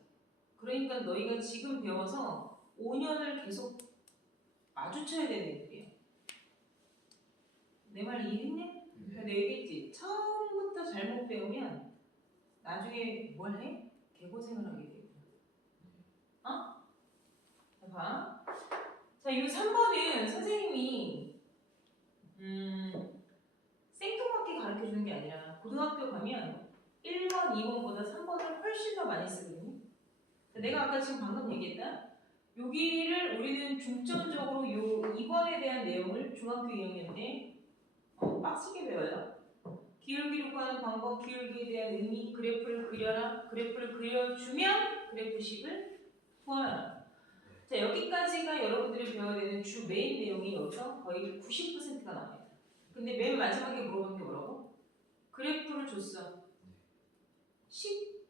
그러니까 너희가 지금 배워서 5년을 계속 마주쳐야 되는 애들이야. 내 말 이해했냐? 그러니까 내가 얘기했지. 처음부터 잘못 배우면 나중에 뭘 해? 개고생을 하게 돼. 어? 자, 봐. 자, 이 3번은 선생님이 생뚱맞게 가르쳐주는 게 아니라 고등학교 가면 1번, 2번보다 3번을 훨씬 더 많이 쓰거든요. 내가 아까 지금 방금 얘기했다. 여기를 우리는 중점적으로 요 2번에 대한 내용을 중학교 2학년 때 빡시게 배워요. 기울기를 구하는 방법, 기울기에 대한 의미, 그래프를 그려라. 그래프를 그려주면 그래프식을 구하라. 자, 여기까지가 여러분들이 배워야 되는 주 메인 내용이 여기서 거의 90%가 나옵니다. 근데 맨 마지막에 물어보는 게 뭐라고? 그래프를 줬어. 식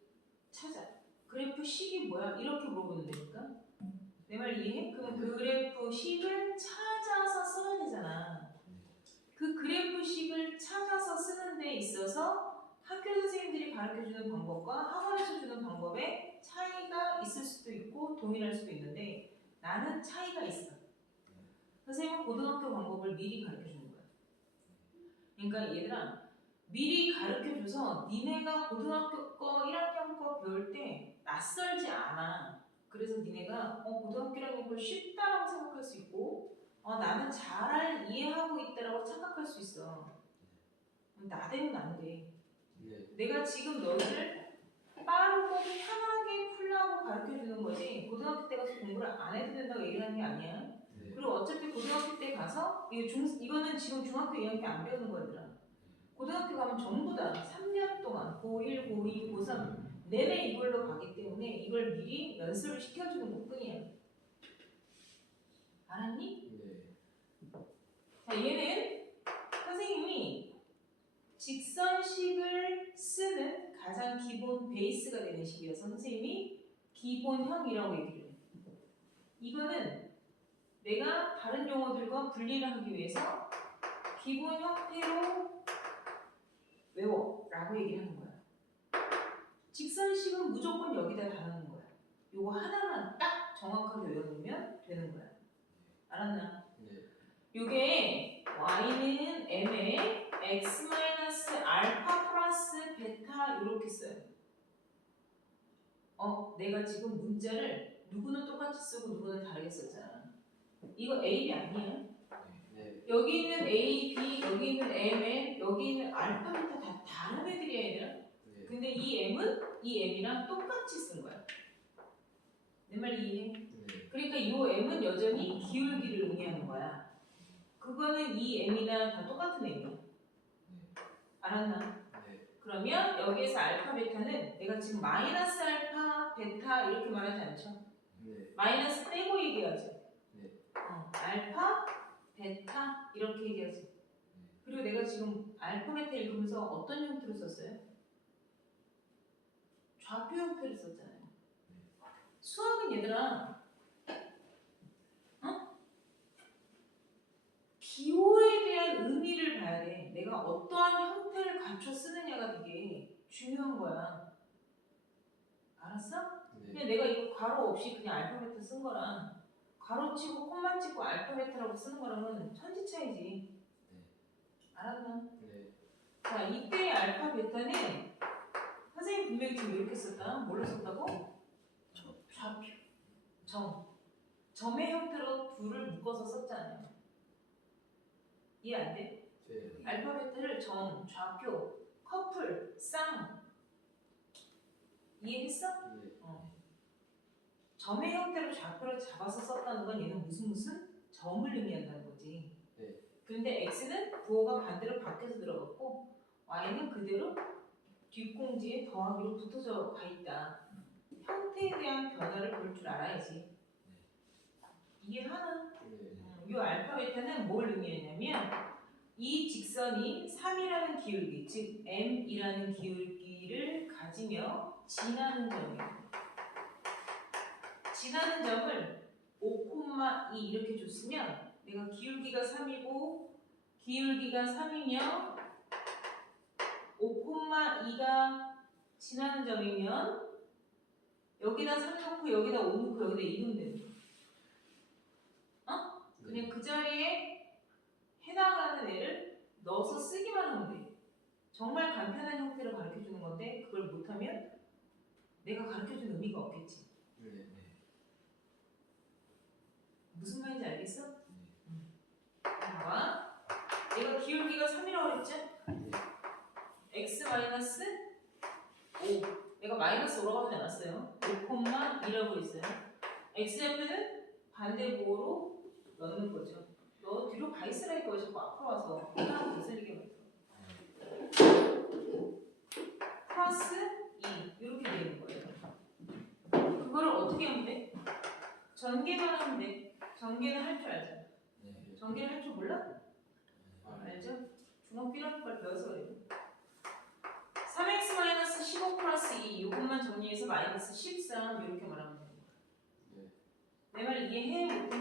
찾아. 그래프 식이 뭐야? 이렇게 물어보는 데니까. 내 말 이해해? 그럼 그래프 식을 찾아서 써야 되잖아. 그 그래프 식을 찾아서 쓰는 데 있어서 학교 선생님들이 가르쳐주는 방법과 학원에서 주는 방법에 차이가 있을 수도 있고 동일할 수도 있는데 나는 차이가 있어. 선생님은 고등학교 방법을 미리 가르쳐주는 거야. 그러니까 얘들아, 미리 가르쳐줘서 니네가 고등학교 거 1학년 거 배울 때 낯설지 않아. 그래서 니네가 고등학교라는 걸 쉽다라고 생각할 수 있고 나는 잘 이해하고 있다라고 착각할 수 있어. 나대면 안 돼. 네. 내가 지금 너희를 빠르고 편하게 풀라고 가르쳐주는 거지 고등학교 때 가서 공부를 안 해도 된다고 얘기하는 게 아니야. 네. 그리고 어차피 고등학교 때 가서 이거는 지금 중학교 2학년 때 안 배우는 거더라. 고등학교 가면 전부 다 3년 동안 고1, 고2, 고3 내내 이걸로 가기 때문에 이걸 미리 연습을 시켜주는 것뿐이야. 알았니? 네. 자, 얘는 선생님이 직선식을 쓰는 가장 기본 베이스가 되는 식이어서 선생님이 기본형이라고 얘기를 해. 이거는 내가 다른 용어들과 분리를 하기 위해서 기본 형태로 외워라고 얘기를 하는 거야. 직선식은 무조건 여기다 달아놓는 거야. 요거 하나만 딱 정확하게 외워놓으면 되는 거야. 알았나? 네. 요게 y는 m에 x 알파 플러스 베타 이렇게 써요. 내가 지금 문자를 누구는 똑같이 쓰고 누구는 다르게 썼잖아. 이거 A, B 아니에요? 네. 여기 있는 A, B, 여기 있는 M에 여기 있는 알파, 베타 다 다른 애들이야 얘들아. 네. 근데 이 M은 이 M이랑 똑같이 쓴 거야. 내 말 이해해? 네. 그러니까 이 M은 여전히 기울기를 의미하는 거야. 그거는 이 M이랑 다 똑같은 M이야. 알았나? 네. 그러면 여기에서 알파, 베타는 내가 지금 마이너스 알파, 베타 이렇게 말하지 않죠? 네. 마이너스 떼고 얘기하죠. 네. 알파, 베타 이렇게 얘기하죠. 그리고 내가 지금 알파, 베타 읽으면서 어떤 형태로 썼어요? 좌표 형태로 썼잖아요. 수학은 얘들아, 기호에 대한 의미를 봐야 돼. 내가 어떠한 형태를 갖춰 쓰느냐가 되게 중요한 거야. 알았어? 네. 그냥 내가 이거 괄호 없이 그냥 알파, 베타 쓴 거랑 괄호 치고 콤마 찍고 알파, 베타라고 쓰는 거랑은 천지 차이지. 알았나? 네. 자, 이때의 알파, 베타는 선생님 분명히 지금 이렇게 썼다. 뭘로 썼다고? 좌표. 점의 형태로 둘을 묶어서 썼잖아요. 이해 안 돼? 네. 알파벳을 점, 좌표, 커플, 쌍. 이해했어? 네. 점의 형태로 좌표를 잡아서 썼다는 건 얘는 무슨 점을 의미한다는 거지. 네. 그런데 x는 부호가 반대로 바뀌어서 들어갔고 y는 그대로 뒷공지에 더하기로 붙어져 가 있다. 형태에 대한 변화를 볼 줄 알아야지. 이해하나? 이 알파벳은 뭘 의미하냐면 이 직선이 3이라는 기울기, 즉 m이라는 기울기를 가지며 지나는 점이에요. 지나는 점을 5,2 이렇게 줬으면 내가 기울기가 3이고 기울기가 3이며 5,2가 지나는 점이면 여기다 3 넣고 여기다 5 넣고 여기다 2 넣으면 되는 거야. 그냥 그 자리에 해당하는 애를 넣어서 쓰기만 하면 돼. 정말 간편한 형태로 가르쳐주는 건데 그걸 못하면 내가 가르쳐준 의미가 없겠지. 무슨 말인지 알겠어? 봐봐. 내가 기울기가 3이라고 그랬지? x-5 내가 마이너스 5라고 하지 않았어요. 5,2라고 했어요. x좌표는 반대보호로 넣는 거죠. 너 뒤로 가 있으라니까 왜 자꾸 앞으로 와서 하나 거슬리게 만들어. 플러스 2 이렇게 되는 거예요. 그거를 어떻게 하면 돼? 전개만 하면 돼. 전개는 할 줄 알잖아. 전개를 할 줄 몰라? 알죠? 중학교 1학년 걸 배워서 그래요. 3x-15 플러스 2 이것만 정리해서 마이너스 13 이렇게 말하면 되는 거야. 내 말 이해해? 못해?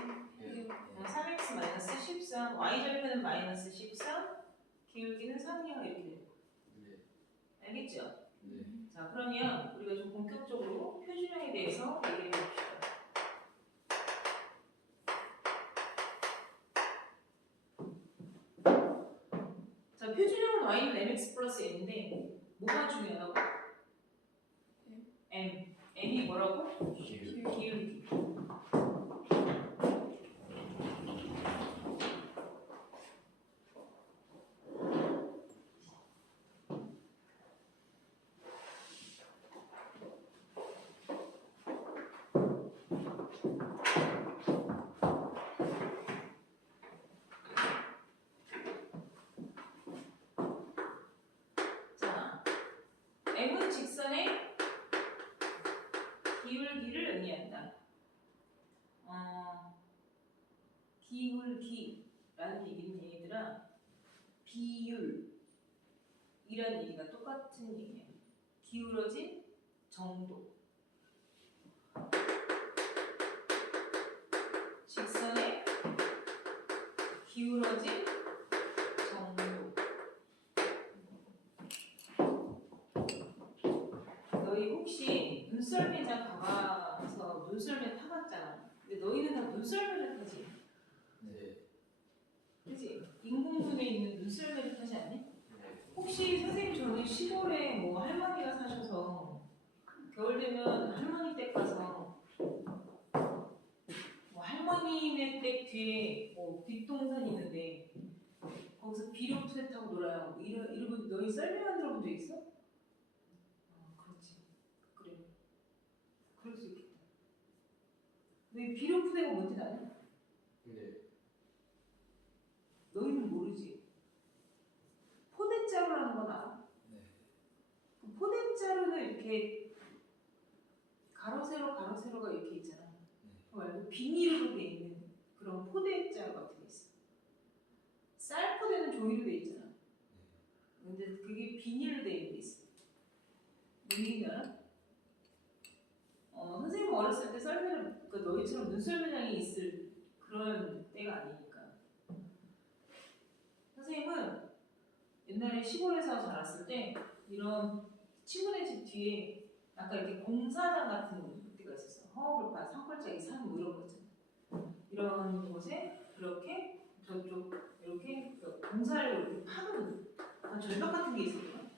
3x-13 y절편은 마이너스 13 기울기는 3이야 이렇게 돼요. 알겠죠? 자 그러면 우리가 좀 본격적으로 표준형에 대해서 얘기해 봅시다. 자 표준형은 y는 mx 플러스 n인데 뭐가 중요하다고? m이 뭐라고? 기울기. m은 직선의 기울기를 의미한다. 기울기라는 얘기는 얘들아 비율이라는 얘기가 똑같은 얘기야. 기울어진 정도. 직선의 기울어진 정도. 너희 혹시 눈썰매장 가봐서 눈썰매 타봤잖아. 근데 너희는 다 눈썰매를 타지? 그치? 인공눈에 있는 눈썰매를 타지 않니? 혹시 선생님 저는 시골에 뭐 할머니가 사셔서 겨울 되면 할머니 댁 가서 뭐 할머니네 댁 뒤에 뭐 뒷동산 있는데 거기서 비료푸대 타고 놀아요. 이러고 너희 썰매 만들어 본 적 있어? 그렇지. 그래. 그럴 수 있겠다. 너희 비료푸대가 뭔지 아냐? 너희는 모르지. 포대자루라는 건 알아? 그 포대자루는 이렇게 가로세로가 이렇게 있잖아. 그거 말고 비닐로 돼 있는 그런 포대자루 같은 게 있어. 쌀포대는 종이로 돼 있잖아. 근데 그게 비닐로 돼 있는 게 있어. 뭔 얘기인지 알아? 선생님 어렸을 때 썰매를, 그러니까 너희처럼 눈썰매장이 있을 그런 때가 아니니까. 선생님은 옛날에 시골에서 자랐을 때 이런 친구네 집 뒤에 약간 이렇게 공사장 같은 데가 있었어. 허허벌판, 산골짜기, 산 뭐 이런 거 있잖아. 이런 곳에 그렇게 저쪽 이렇게 공사를 이렇게 파는 절벽 같은 게 있었거든.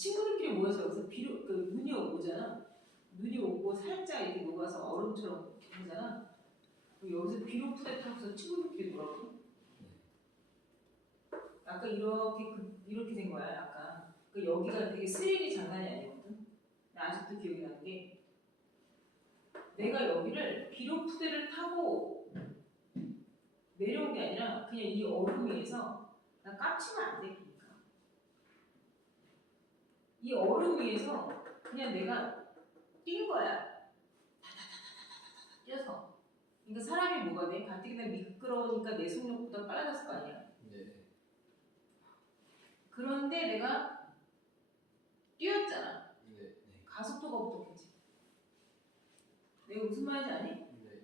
친구들끼리 모여서 여기서 눈이 오잖아. 눈이 오고 살짝 이렇게 녹아서 얼음처럼 오잖아. 여기서 비료 푸대 타고서 친구들끼리 놀았고. 아까 이렇게 된 거야. 약간 여기가 되게 스릴이 장난이 아니거든. 아직도 기억이 나는 게 내가 여기를 비료 푸대를 타고 내려온 게 아니라 그냥 이 얼음 위에서 나 깝치면 안 되니까 이 얼음 위에서 그냥 내가 뛴 거야. 뛰어서. 그러니까 사람이 뭐가 돼? 가뜩이나 미끄러우니까 내 속력보다 빨라졌을 거 아니야. 네. 그런데 내가 뛰었잖아. 네. 가속도가 부족했지. 내가 무슨 말인지 아니? 네.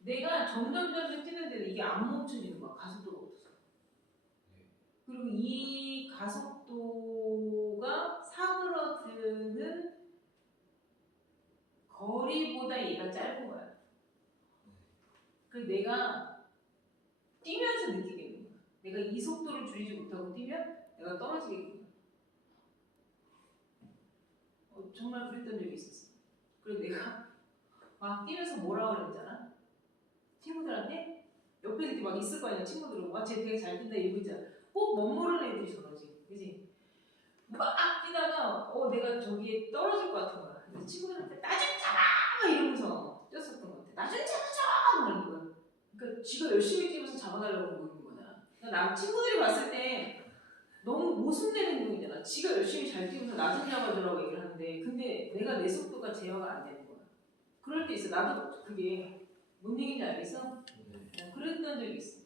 내가 점점 뛰는데 이게 안 멈춰지는 거야. 가속도가 없어서. 그리고 이 가속도가 사그러드는 거리보다 얘가 짧은 거야. 그래서 내가 뛰면서 느끼겠는 거야. 내가 이 속도를 줄이지 못하고 뛰면 내가 떨어지겠구나. 정말 그랬던 적이 있었어. 그래서 내가 막 뛰면서 뭐라 그랬잖아. 친구들한테 옆에 이렇게 막 있을 거 아니야. 친구들은 와, 쟤 되게 잘 뛴다 이러고 있잖아. 꼭 멋모르는 애들이 저러지, 그지? 막 뛰다가 내가 저기에 떨어질 것 같은 거야. 그래서 친구들한테 나 좀 잡아! 이러면서 뛰었었던 것 같아. 나 좀 잡아줘! 막 이러는 거야. 그러니까 지가 열심히 뛰면서 잡아달라고 보이는 거잖아. 그러니까 친구들이 봤을 때 너무 모순되는 행동이잖아. 지가 열심히 잘 뛰면서 나 좀 잡아주라고 얘기를 하는데 근데 내가 내 속도가 제어가 안 되는 거야. 그럴 때 있어. 나도 그게 뭔 얘기인지 알겠어? 그랬던 적이 있어.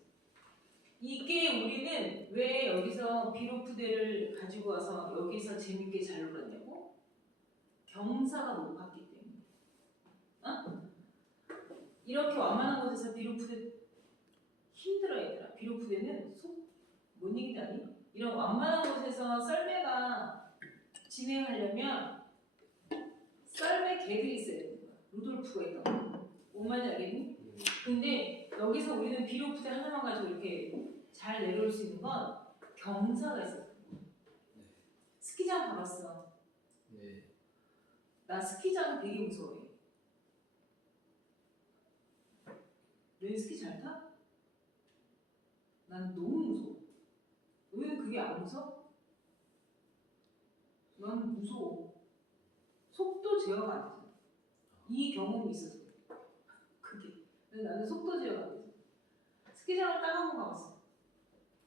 이게 우리는 왜 여기서 비료 푸대를 가지고 와서 여기서 재밌게 잘 놀았냐고? 경사가 높았기 때문에. 이렇게 완만한 곳에서 비료 푸대 힘들어 얘들아. 비료 푸대는 뭔 얘기인지 아니? 이런 완만한 곳에서 썰매가 진행하려면 썰매 개들이 있어야 되는 거야. 루돌프가 있던 거. 뭔 말인지 알겠니? 근데 여기서 우리는 비료 푸대 하나만 가지고 이렇게 잘 내려올 수 있는 건 경사가 있어요. 스키장 가봤어. 네. 나 스키장 되게 무서워해. 너희 스키 잘 타? 난 너무 무서워. 너희는 그게 안 무서워? 난 무서워. 속도 제어가 안 되잖아. 이 경험이 있어서 그게. 근데 나는 속도 제어가 안 되잖아. 스키장을 딱 한 번 가봤어.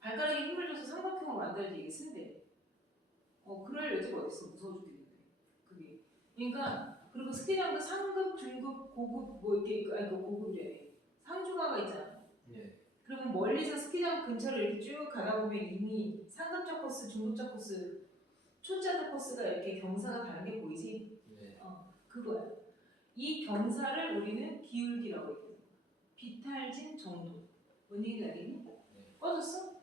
발가락에 힘을 줘서 삼각형을 만들어야지 이게 쓴대. 그럴 여지가 어딨어. 무서워 죽겠는데. 그게. 그러니까 그리고 스키장도 상급, 중급, 고급 뭐 이렇게 아니 고급이래. 상중하가 있잖아. 네. 그러면 멀리서 스키장 근처를 이렇게 쭉 가다 보면 이미 상급자 코스, 중급자 코스, 초짜자 코스가 이렇게 경사가 다른 게 보이지? 네. 그거야. 이 경사를 우리는 기울기라고 얘기해요. 비탈진 정도. 뭔 얘기인지 알겠니? 네. 꺼졌어?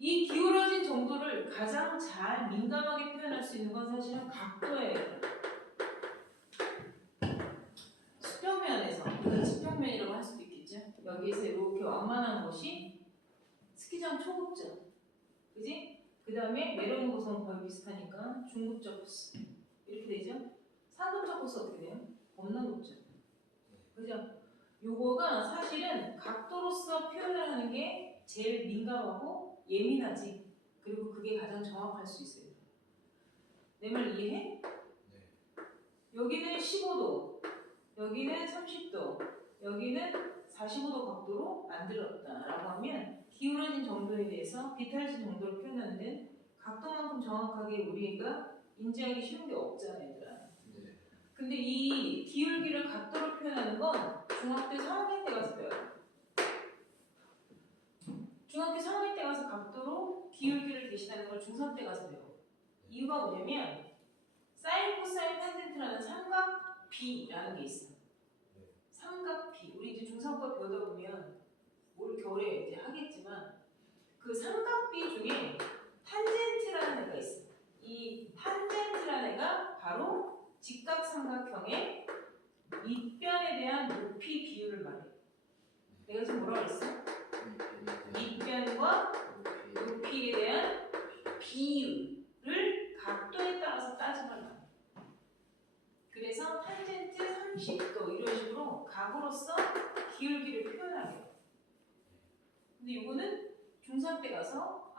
이 기울어진 정도를 가장 잘 민감하게 표현할 수 있는 건 사실은 각도예요. 수평면에서, 이건 지평면이라고 할 수도 있겠죠. 여기에서 이렇게 완만한 곳이 스키장 초급자, 그지? 그 다음에 내려오는 곳은 거의 비슷하니까 중급자 코스 이렇게 되죠. 상급자 코스 어떻게 돼요? 겁나 높죠. 그죠? 요거가 사실은 각도로서 표현을 하는 게 제일 민감하고 예민하지. 그리고 그게 가장 정확할 수 있어요. 내 말 이해해? 네. 여기는 15도, 여기는 30도, 여기는 45도 각도로 만들었다라고 하면 기울어진 정도에 대해서 비탈진 정도를 표현하는 데는 각도만큼 정확하게 우리가 인지하기 쉬운 게 없잖아요, 얘들아. 네. 근데 이 기울기를 각도로 표현하는 건 중학교 3학년 때 가서 배워요. 중학교 3학년 때 가서 각도로 기울기를 대신하는 걸 중3 때 가서 배워. 이유가 뭐냐면 사인, 코사인, 탄젠트라는 삼각비라는 게 있어. 삼각비. 우리 이제 중상과 배우다 보면 올 겨울에 이제 하겠지만 그 삼각비 중에 탄젠트라는 애가 있어. 이 탄젠트라는 애가 바로 직각삼각형의 밑변에 대한 높이 비율을 말해. 내가 지금 뭐라고 했어? 밑변과 높이에 대한 비율. 따져봐라. 그래서 탄젠트 30도 이런 식으로 각으로서 기울기를 표현하게. 근데 이거는 중3 때 가서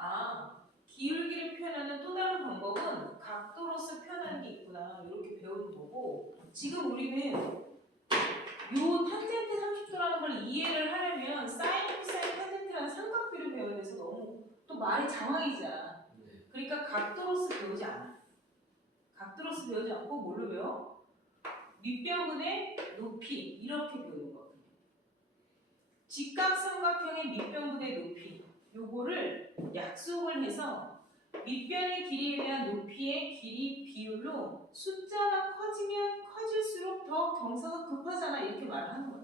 기울기를 표현하는 또 다른 방법은 각도로서 표현하는 게 있구나 이렇게 배우는 거고, 지금 우리는 요 탄젠트 30도라는 걸 이해를 하려면 사인, 코사인, 탄젠트라는 삼각비를 배워야 돼서 너무 또 말이 장황이잖아. 그러니까 각도로서 배우지 않아. 각도로서 배우지 않고 뭘로 배워? 밑변분의 높이 이렇게 배우는 거거든요. 직각삼각형의 밑변분의 높이 요거를 약속을 해서 밑변의 길이에 대한 높이의 길이 비율로 숫자가 커지면 커질수록 더 경사가 급하잖아 이렇게 말을 하는 거야.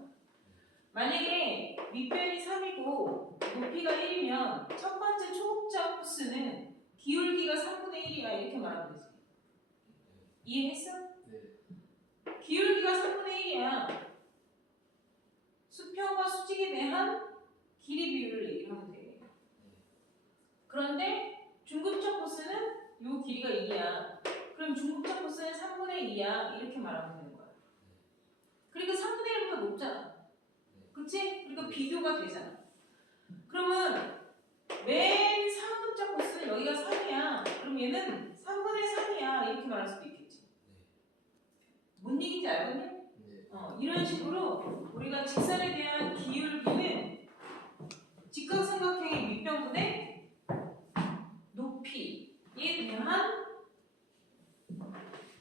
만약에 밑변이 3이고 높이가 1이면 첫 번째 초급자 코스는 기울기가 3분의 1이야 이렇게 말하면 되지. 이해했어? 네. 기울기가 3분의 1이야. 수평과 수직에 대한 길이 비율을 얘기를 하면 돼. 그런데 중급자 코스는 요 길이가 2야. 그럼 중급자 코스는 3분의 2야. 이렇게 말하면 되는 거야. 그러니까 3분의 1보다 높잖아. 그치? 그러니까 비교가 되잖아. 그러면 맨 상급자 코스는 여기가 3이야. 그럼 얘는 3분의 3이야. 이렇게 말할 수도 있겠지. 뭔 얘기인지 알겠니? 이런 식으로 우리가 직선에 대한 기울기는 직각삼각형의 밑변분의 높이에 대한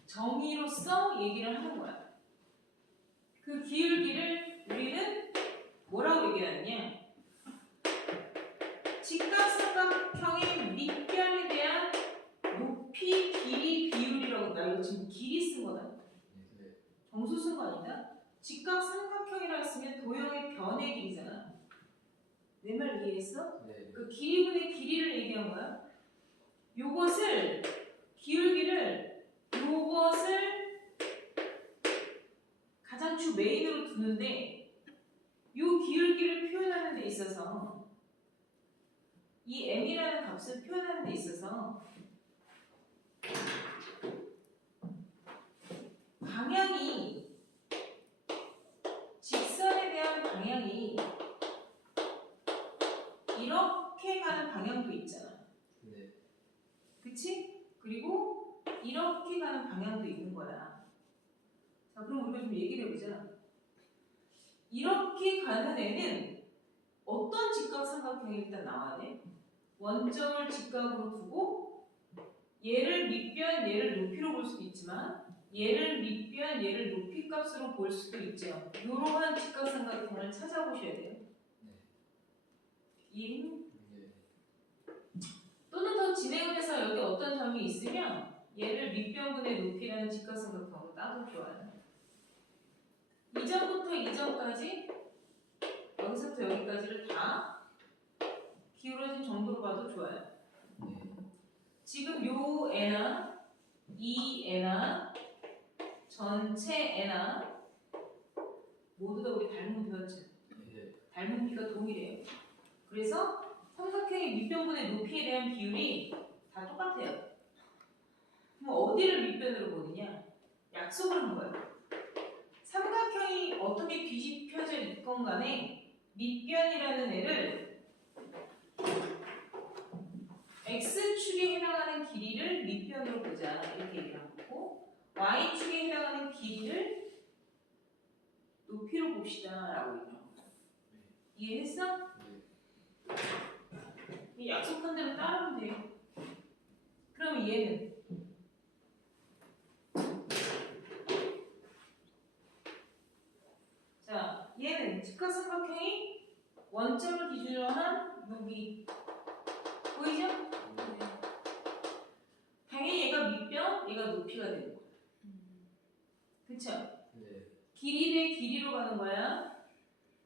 정의로서 얘기를 하는 거야. 그 기울기를 우리는 뭐라고 얘기하느냐? 직각삼각형의 밑변에 대한 높이, 길이, 비율이라고. 나 이거 지금 길이 쓴 거다. 정수 쓴 거 아니다? 직각삼각형이라 했으면 도형의 변의 길이잖아. 내 말 이해했어? 네. 그 길이분의 길이를 얘기한 거야. 요것을 기울기를 요것을 가장축 메인으로 두는데 요 기울기를 표현하는 데 있어서 이 m이라는 값을 표현하는 데 있어서 방향이 직선에 대한 방향이 이렇게 가는 방향도 있잖아. 네. 그치? 그리고 이렇게 가는 방향도 있는 거야. 자, 그럼 우리가 좀 얘기를 해보자. 이렇게 가는 애는 어떤 직각삼각형이 일단 나와야 돼? 원점을 직각으로 두고 얘를 밑변, 얘를 높이로 볼 수도 있지만 얘를 밑변, 얘를 높이 값으로 볼 수도 있죠. 이러한 직각삼각형을 찾아보셔야 돼요. 이해했니? 또는 더 진행을 해서 여기 어떤 점이 있으면 얘를 밑변분의 높이라는 직각삼각형으로 따도 좋아요. 이점부터 이점까지 여기서부터 여기까지를 다 기울어진 정도로 봐도 좋아요. 지금 요 애나 이 애나 전체 애나 모두 다 우리 닮은 배웠죠? 닮은 비가 동일해요. 그래서 삼각형의 밑변분의 높이에 대한 비율이 다 똑같아요. 그럼 어디를 밑변으로 보느냐? 약속을 한 거예요. 삼각형이 어떻게 뒤집혀져 있건 간에 밑변이라는 애를 x축에 해당하는 길이를 밑변으로 보자 이렇게 얘기를 하고 y축에 해당하는 길이를 높이로 봅시다 라고 얘기를 합니다. 이해했어? 이 약속한 대로 따르면 돼요. 그럼 얘는 자, 얘는 직각삼각형이 원점을 기준으로 한 여기 보이죠? 당연히 얘가 밑변, 얘가 높이가 되는 거야. 그쵸? 네. 길이 대 길이로 가는 거야.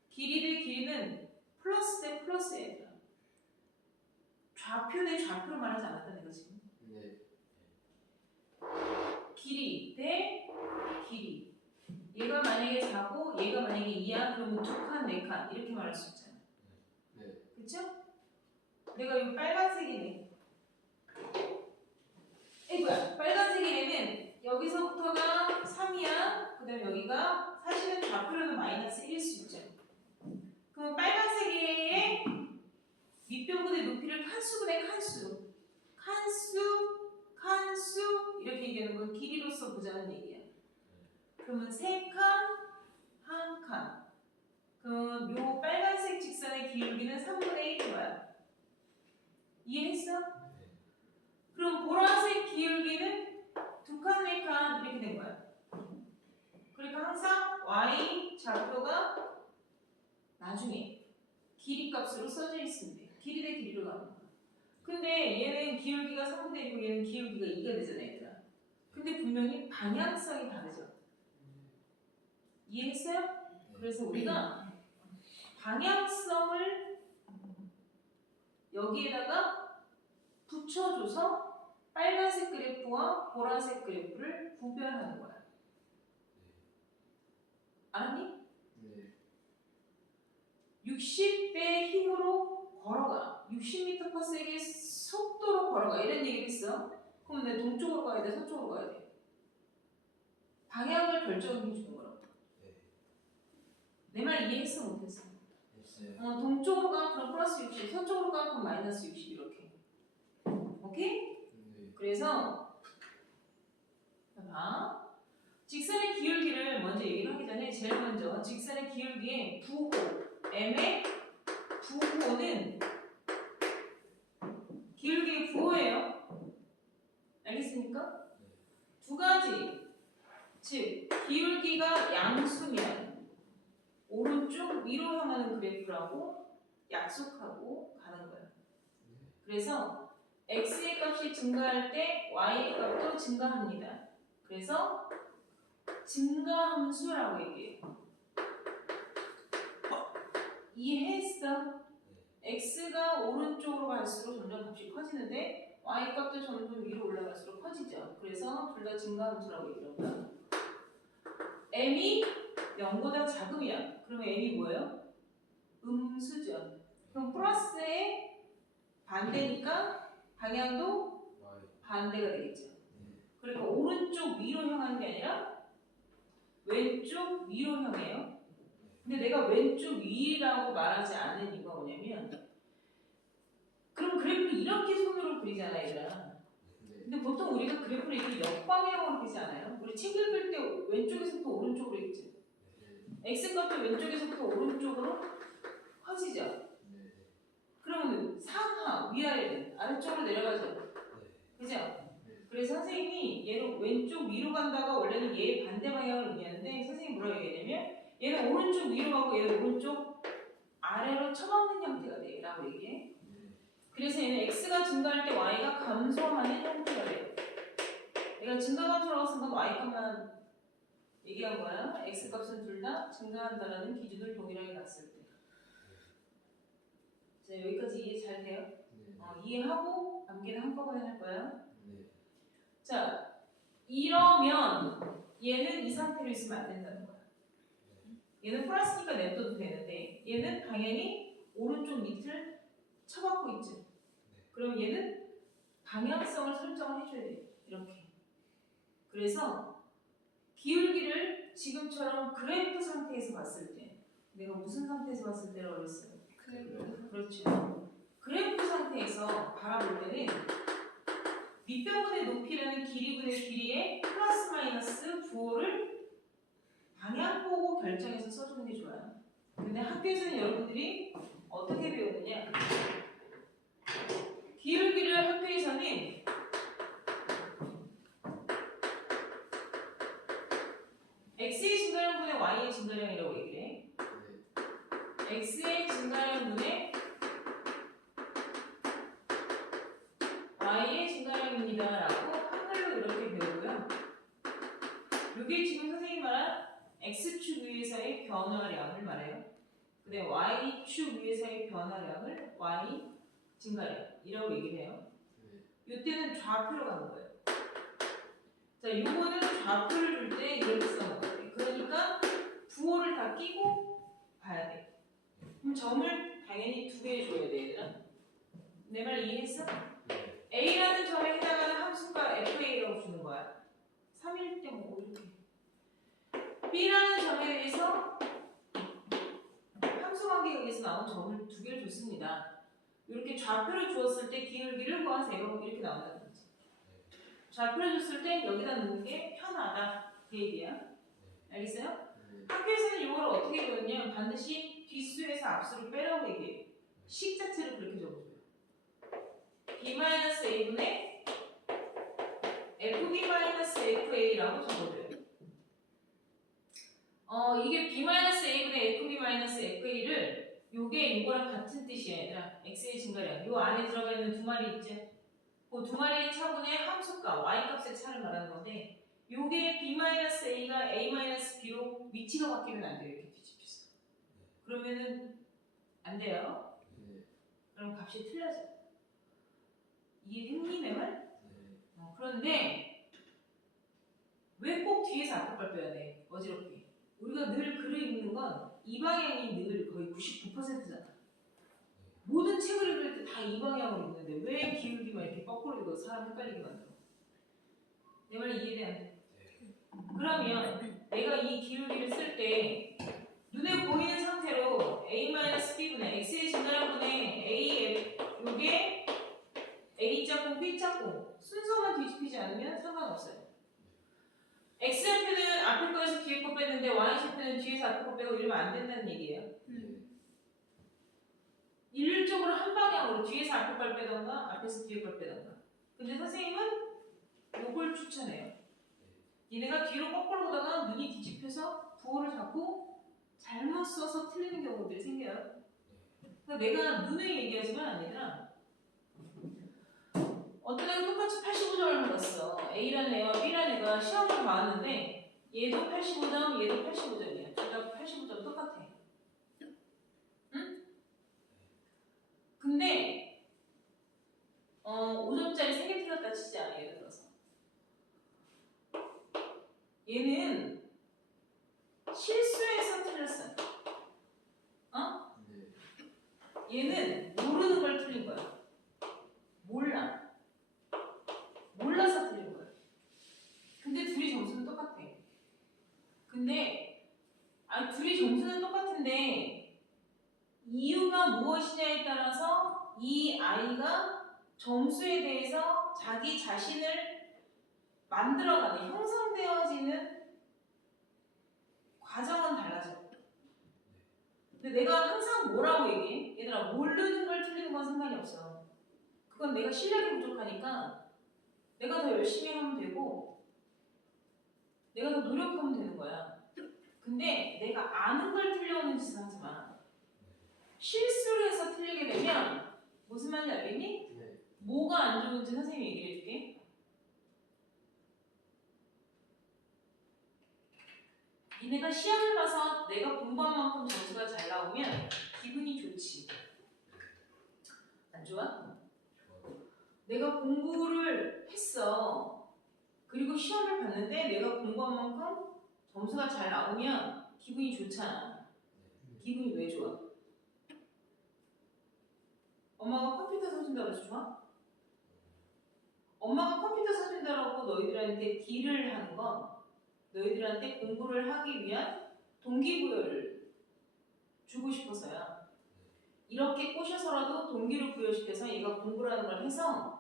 길이 대 길이는 플러스 대 플러스야. 좌표 대 좌표로 말하지 않았다 내가 지금. 네. 길이 대 길이. 얘가 만약에 4고 얘가 만약에 2야 그러면 2칸, 4칸 이렇게 말할 수 있잖아. 네. 그쵸? 내가 이 빨간색이네. 에이구야, 빨간색이네는 X가 사실은 좌표로는 마이너스 1일 수 있죠. 그럼 빨간색의 밑변분의 높이를 칸수분의 칸수, 칸수 이렇게 얘기하는 건 길이로서 보자는 얘기야. 그러면 3칸, 1칸. 그럼 요 빨간색 직선의 기울기는 3분의 1인 거야. 이해했어? 그럼 보라색 기울기는 2칸, 4칸 이렇게 된 거야. 그러니까 항상 y 좌표가 나중에 길이 값으로 써져 있으면 돼. 길이 대 길이로 가는 거야. 근데 얘는 기울기가 3분의 1이고 얘는 기울기가 2가 되잖아, 얘들아. 근데 분명히 방향성이 다르죠. 이해했어요? 그래서 우리가 방향성을 여기에다가 붙여줘서 빨간색 그래프와 보라색 그래프를 구별하는 거야. 알았니? 60배의 힘으로 걸어가. 60m/s의 속도로 걸어가. 이런 얘기를 했어. 그럼 내 동쪽으로 가야 돼? 서쪽으로 가야 돼? 방향을 결정해 주는 거라고. 내 말 이해했어? 못했어? 동쪽으로 가? 그럼 플러스 60. 서쪽으로 가? 그럼 마이너스 60. 이렇게. 오케이? 그래서 봐. 직선의 기울기를 먼저 얘기를 하기 전에 제일 먼저 직선의 기울기의 부호 M의 부호는 기울기의 부호예요. 알겠습니까? 두 가지. 즉 기울기가 양수면 오른쪽 위로 향하는 그래프라고 약속하고 가는 거예요. 그래서 x의 값이 증가할 때 y의 값도 증가합니다. 그래서 증가함수라고 얘기해요. 이해했어? x가 오른쪽으로 갈수록 점점 값이 커지는데 y 값도 점점 위로 올라갈수록 커지죠. 그래서 둘 다 증가함수라고 얘기를 합니다. m이 0보다 작으면 그러면 m이 뭐예요? 음수죠. 그럼 플러스의 반대니까 방향도 반대가 되겠죠. 그러니까 오른쪽 위로 향하는 게 아니라 왼쪽 위로 향해요. 근데 내가 왼쪽 위라고 말하지 않는 이유가 뭐냐면 그럼 그래프를 이렇게 손으로 그리잖아, 얘들아. 근데 보통 우리가 그래프를 이렇게 역방향으로 그리지 않아요? 우리 책 읽을 때 왼쪽에서부터 오른쪽으로 읽지. x값도 왼쪽에서부터 오른쪽으로 커지죠. 그러면 상하, 위아래는 아래쪽으로 내려가죠. 그죠? 그래서 선생님이 얘를 왼쪽 위로 간다가 원래는 얘의 반대 방향을 의미하는데 선생님이 뭐라고 얘기하냐면 얘는 오른쪽 위로 가고 얘는 오른쪽 아래로 처박는 형태가 돼 라고 얘기해. 그래서 얘는 x가 증가할 때 y가 감소하는 형태가 돼요. 내가 증가감소라고 쓴 건 y값만 얘기한 거야. x값은 둘 다 증가한다라는 기준을 동일하게 갔을 때. 자, 여기까지 이해 잘 돼요? 이해하고 암기는 한꺼번에 할 거야. 자, 이러면 얘는 이 상태로 있으면 안 된다는 거야. 얘는 플러스니까 냅둬도 되는데 얘는 당연히 오른쪽 밑을 쳐박고 있죠. 그럼 얘는 방향성을 설정을 해줘야 돼요. 이렇게. 그래서 기울기를 지금처럼 그래프 상태에서 봤을 때 내가 무슨 상태에서 봤을 때라고 그랬어요? 그렇죠. 그래프 상태에서 바라볼 때는 밑변분의 높이라는 길이분의 길이의 플러스 마이너스 부호를 방향 보고 결정해서 써주는 게 좋아요. 근데 학교에서는 여러분들이 어떻게 배우느냐? 기울기를 학교에서는 x의 증가량분의 y의 증가량이라고 얘기를 해. x의 증가량분의 y의 증가량입니다 라고 한글로 이렇게 배우고요. 이게 지금 선생님 말한 x축 위에서의 변화량을 말해요. 근데 y축 위에서의 변화량을 y 증가량이라고 얘기를 해요. 이때는 좌표로 가는 거예요. 자, 요거는 좌표를 줄 때 이렇게 써놓은 거예요. 그러니까 부호를 다 끼고 봐야 돼. 그럼 점을 당연히 2개 줘야 돼, 얘들아. 내 말 이해했어? A라는 점에 해당하는 함수가 FA라고 주는 거야. 3일 때 뭐 이렇게. B라는 점에 대해서 함수 관계에 의해서 나온 점을 두 개를 줬습니다. 이렇게 좌표를 주었을 때 기울기를 구하세요. 이렇게 나온다는 거지. 좌표를 줬을 때 여기다 넣는 게 편하다. 그 얘기야. 알겠어요? 학교에서는 이걸 어떻게 배웠냐면 반드시 뒷수에서 앞수를 빼라고 얘기해요. 식 자체를 그렇게 적어줘요. B-A분의 FB-FA라고 적어줘요. 이게 B-A분의 FB-FA를 요게 이거랑 같은 뜻이야 얘들아. X의 증가량. 요 안에 들어가 있는 두 마리 있지? 그 두 마리의 차분의 함수값, Y값의 차를 말하는 건데 요게 B-A가 A-B로 위치가 바뀌면 안 돼요. 이렇게 뒤집혔어. 그러면은 안 돼요. 그럼 값이 틀려져. 이해했니 내 말? 그런데 왜 꼭 뒤에서 앞을 빼야 돼? 어지럽게. 우리가 늘 글을 읽는 건 이 방향이 늘 거의 99%잖아. 모든 책을 읽을 때 다 이 방향으로 읽는데 왜 기울기만 이렇게 거꾸로 읽어서 사람 헷갈리게 만들어? 내 말 이해돼 안 돼? 그러면 내가 이 기울기를 쓸 때 눈에 보이는 상태로 A-B분의 X의 증가량분의 A, 요게 A 짝꿍, B 짝꿍 순서만 뒤집히지 않으면 상관없어요. X좌표는 앞에 거에서 뒤에 거 뺐는데 Y좌표는 뒤에서 앞에 거 빼고 이러면 안 된다는 얘기예요. 일률적으로 한 방향으로 뒤에서 앞에 걸 빼던가 앞에서 뒤에 걸 빼던가. 근데 선생님은 요걸 추천해요. 얘네가 뒤로 거꾸로 보다가 눈이 뒤집혀서 부호를 잡고 잘못 써서 틀리는 경우들이 생겨요. 그러니까 내가 눈에 얘기하지만 얘들아 어떤 애가 똑같이 85점을 받았어. A라는 애와 B라는 애가 시험을 봐왔는데 얘도 85점, 얘도 85점이야. 둘 다 85점 똑같아. 응? 근데 5점짜리 3개 틀렸다 치자. 예를 들어서 얘는 실수해서 틀렸어. 얘는 모르는 걸 틀린 거야. 몰라서 틀린 거야. 근데 둘이 점수는 똑같아. 근데 둘이 점수는 똑같은데 이유가 무엇이냐에 따라서 이 아이가 점수에 대해서 자기 자신을 만들어가는, 형성되어지는 과정은 달라져. 근데 내가 항상 뭐라고 얘기해? 얘들아, 모르는 걸 틀리는 건 상관이 없어. 그건 내가 실력이 부족하니까 내가 더 열심히 하면 되고 내가 더 노력하면 되는 거야. 근데 내가 아는 걸 틀려오는 짓은 하지 마. 실수를 해서 틀리게 되면 무슨 말인지 알겠니? 뭐가 안 좋은지 선생님이 얘기해 줄게. 니네가 시험을 봐서 내가 공부한 만큼 점수가 잘 나오면 기분이 좋지. 안 좋아? 내가 공부를 했어. 그리고 시험을 봤는데 내가 공부한 만큼 점수가 잘 나오면 기분이 좋잖아. 기분이 왜 좋아? 엄마가 컴퓨터 사준다고 해서 좋아? 엄마가 컴퓨터 사준다고 너희들한테 딜을 하는 건 너희들한테 공부를 하기 위한 동기부여를 주고 싶어서야. 이렇게 꼬셔서라도 동기를 부여시켜서 얘가 공부를 하는 걸 해서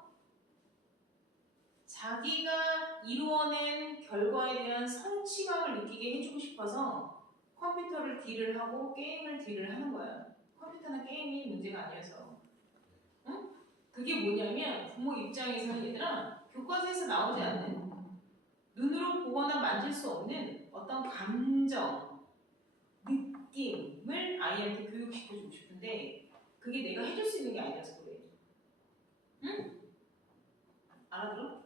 자기가 이루어낸 결과에 대한 성취감을 느끼게 해주고 싶어서 컴퓨터를 딜을 하고 게임을 딜을 하는 거야. 컴퓨터나 게임이 문제가 아니어서. 응? 그게 뭐냐면 부모 입장에서는 얘들아 교과서에서 나오지 않는 눈으로 보거나 만질 수 없는 어떤 감정, 느낌을 아이한테 교육시켜주고 싶은데 그게 내가 해줄 수 있는 게 아니라서 그래. 응? 알아들어?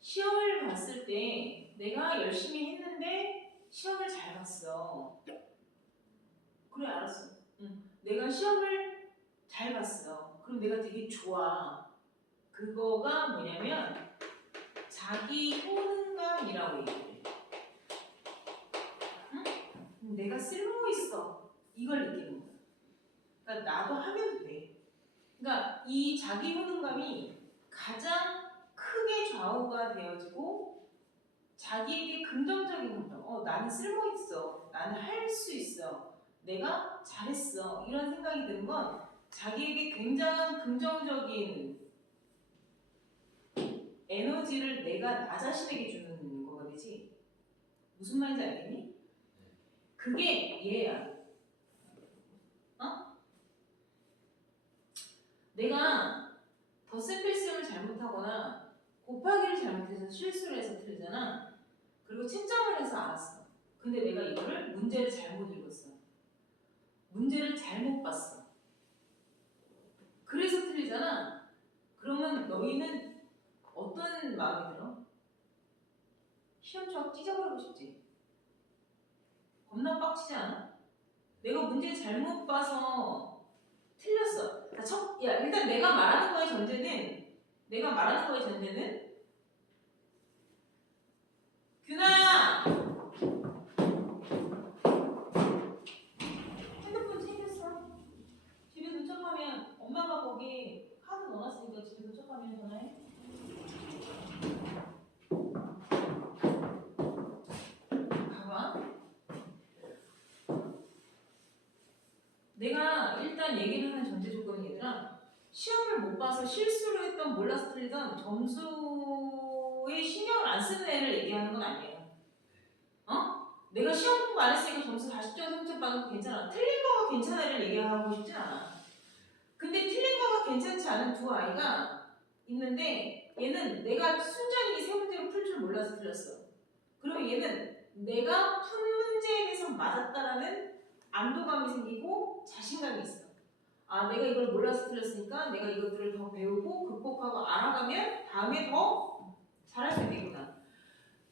시험을 봤을 때 내가 열심히 했는데 시험을 잘 봤어. 그래 알았어. 응. 내가 시험을 잘 봤어. 그럼 내가 되게 좋아. 그거가 뭐냐면 자기 효능감이라고 얘기해. 응? 내가 쓸모 있어. 이걸 느끼는 거야. 그러니까 나도 하면 돼. 그러니까 이 자기 효능감이 가장 크게 좌우가 되어지고 자기에게 긍정적인 감정, 나는 쓸모 있어, 나는 할 수 있어, 내가 잘했어, 이런 생각이 드는 건 자기에게 굉장한 긍정적인 에너지를 내가 나 자신에게 주는 거가 되지. 무슨 말인지 알겠니? 그게 얘야. 내가 덧셈뺄셈을 잘못하거나 곱하기를 잘못해서 실수를 해서 틀리잖아. 그리고 채점을 해서 알았어. 근데 내가 이거를 문제를 잘못 읽었어. 문제를 잘못 봤어. 그래서 틀리잖아. 그러면 너희는 어떤 마음이 들어? 시험처럼 찢어버리고 싶지? 겁나 빡치지 않아? 내가 문제 잘못 봐서 틀렸어. 야, 일단 내가 말하는 거의 전제는 규나야! 핸드폰 챙겼어. 집에 도착하면 엄마가 거기 카드 넣어놨으니까 집에 도착하면 전화해. 봐봐. 내가 일단 얘기를 하는 전제 조건이 얘들아, 시험을 못 봐서 실수를 했던 몰라서 틀리던 점수에 신경을 안 쓰는 애를 얘기하는 건 아니에요. 내가 시험 공부 안 했으니까 점수 40점 3점 받은 거 괜찮아. 틀린 거가 괜찮은 애를 얘기하고 싶진 않아. 근데 틀린 거가 괜찮지 않은 두 아이가 있는데 얘는 내가 순전히 이 세 문제를 풀 줄 몰라서 틀렸어. 그러면 얘는 내가 푼 문제에 대해서 맞았다라는 안도감이 생기고 자신감이 있어. 아, 내가 이걸 몰라서 틀렸으니까 내가 이것들을 더 배우고 극복하고 알아가면 다음에 더 잘할 수 있겠구나.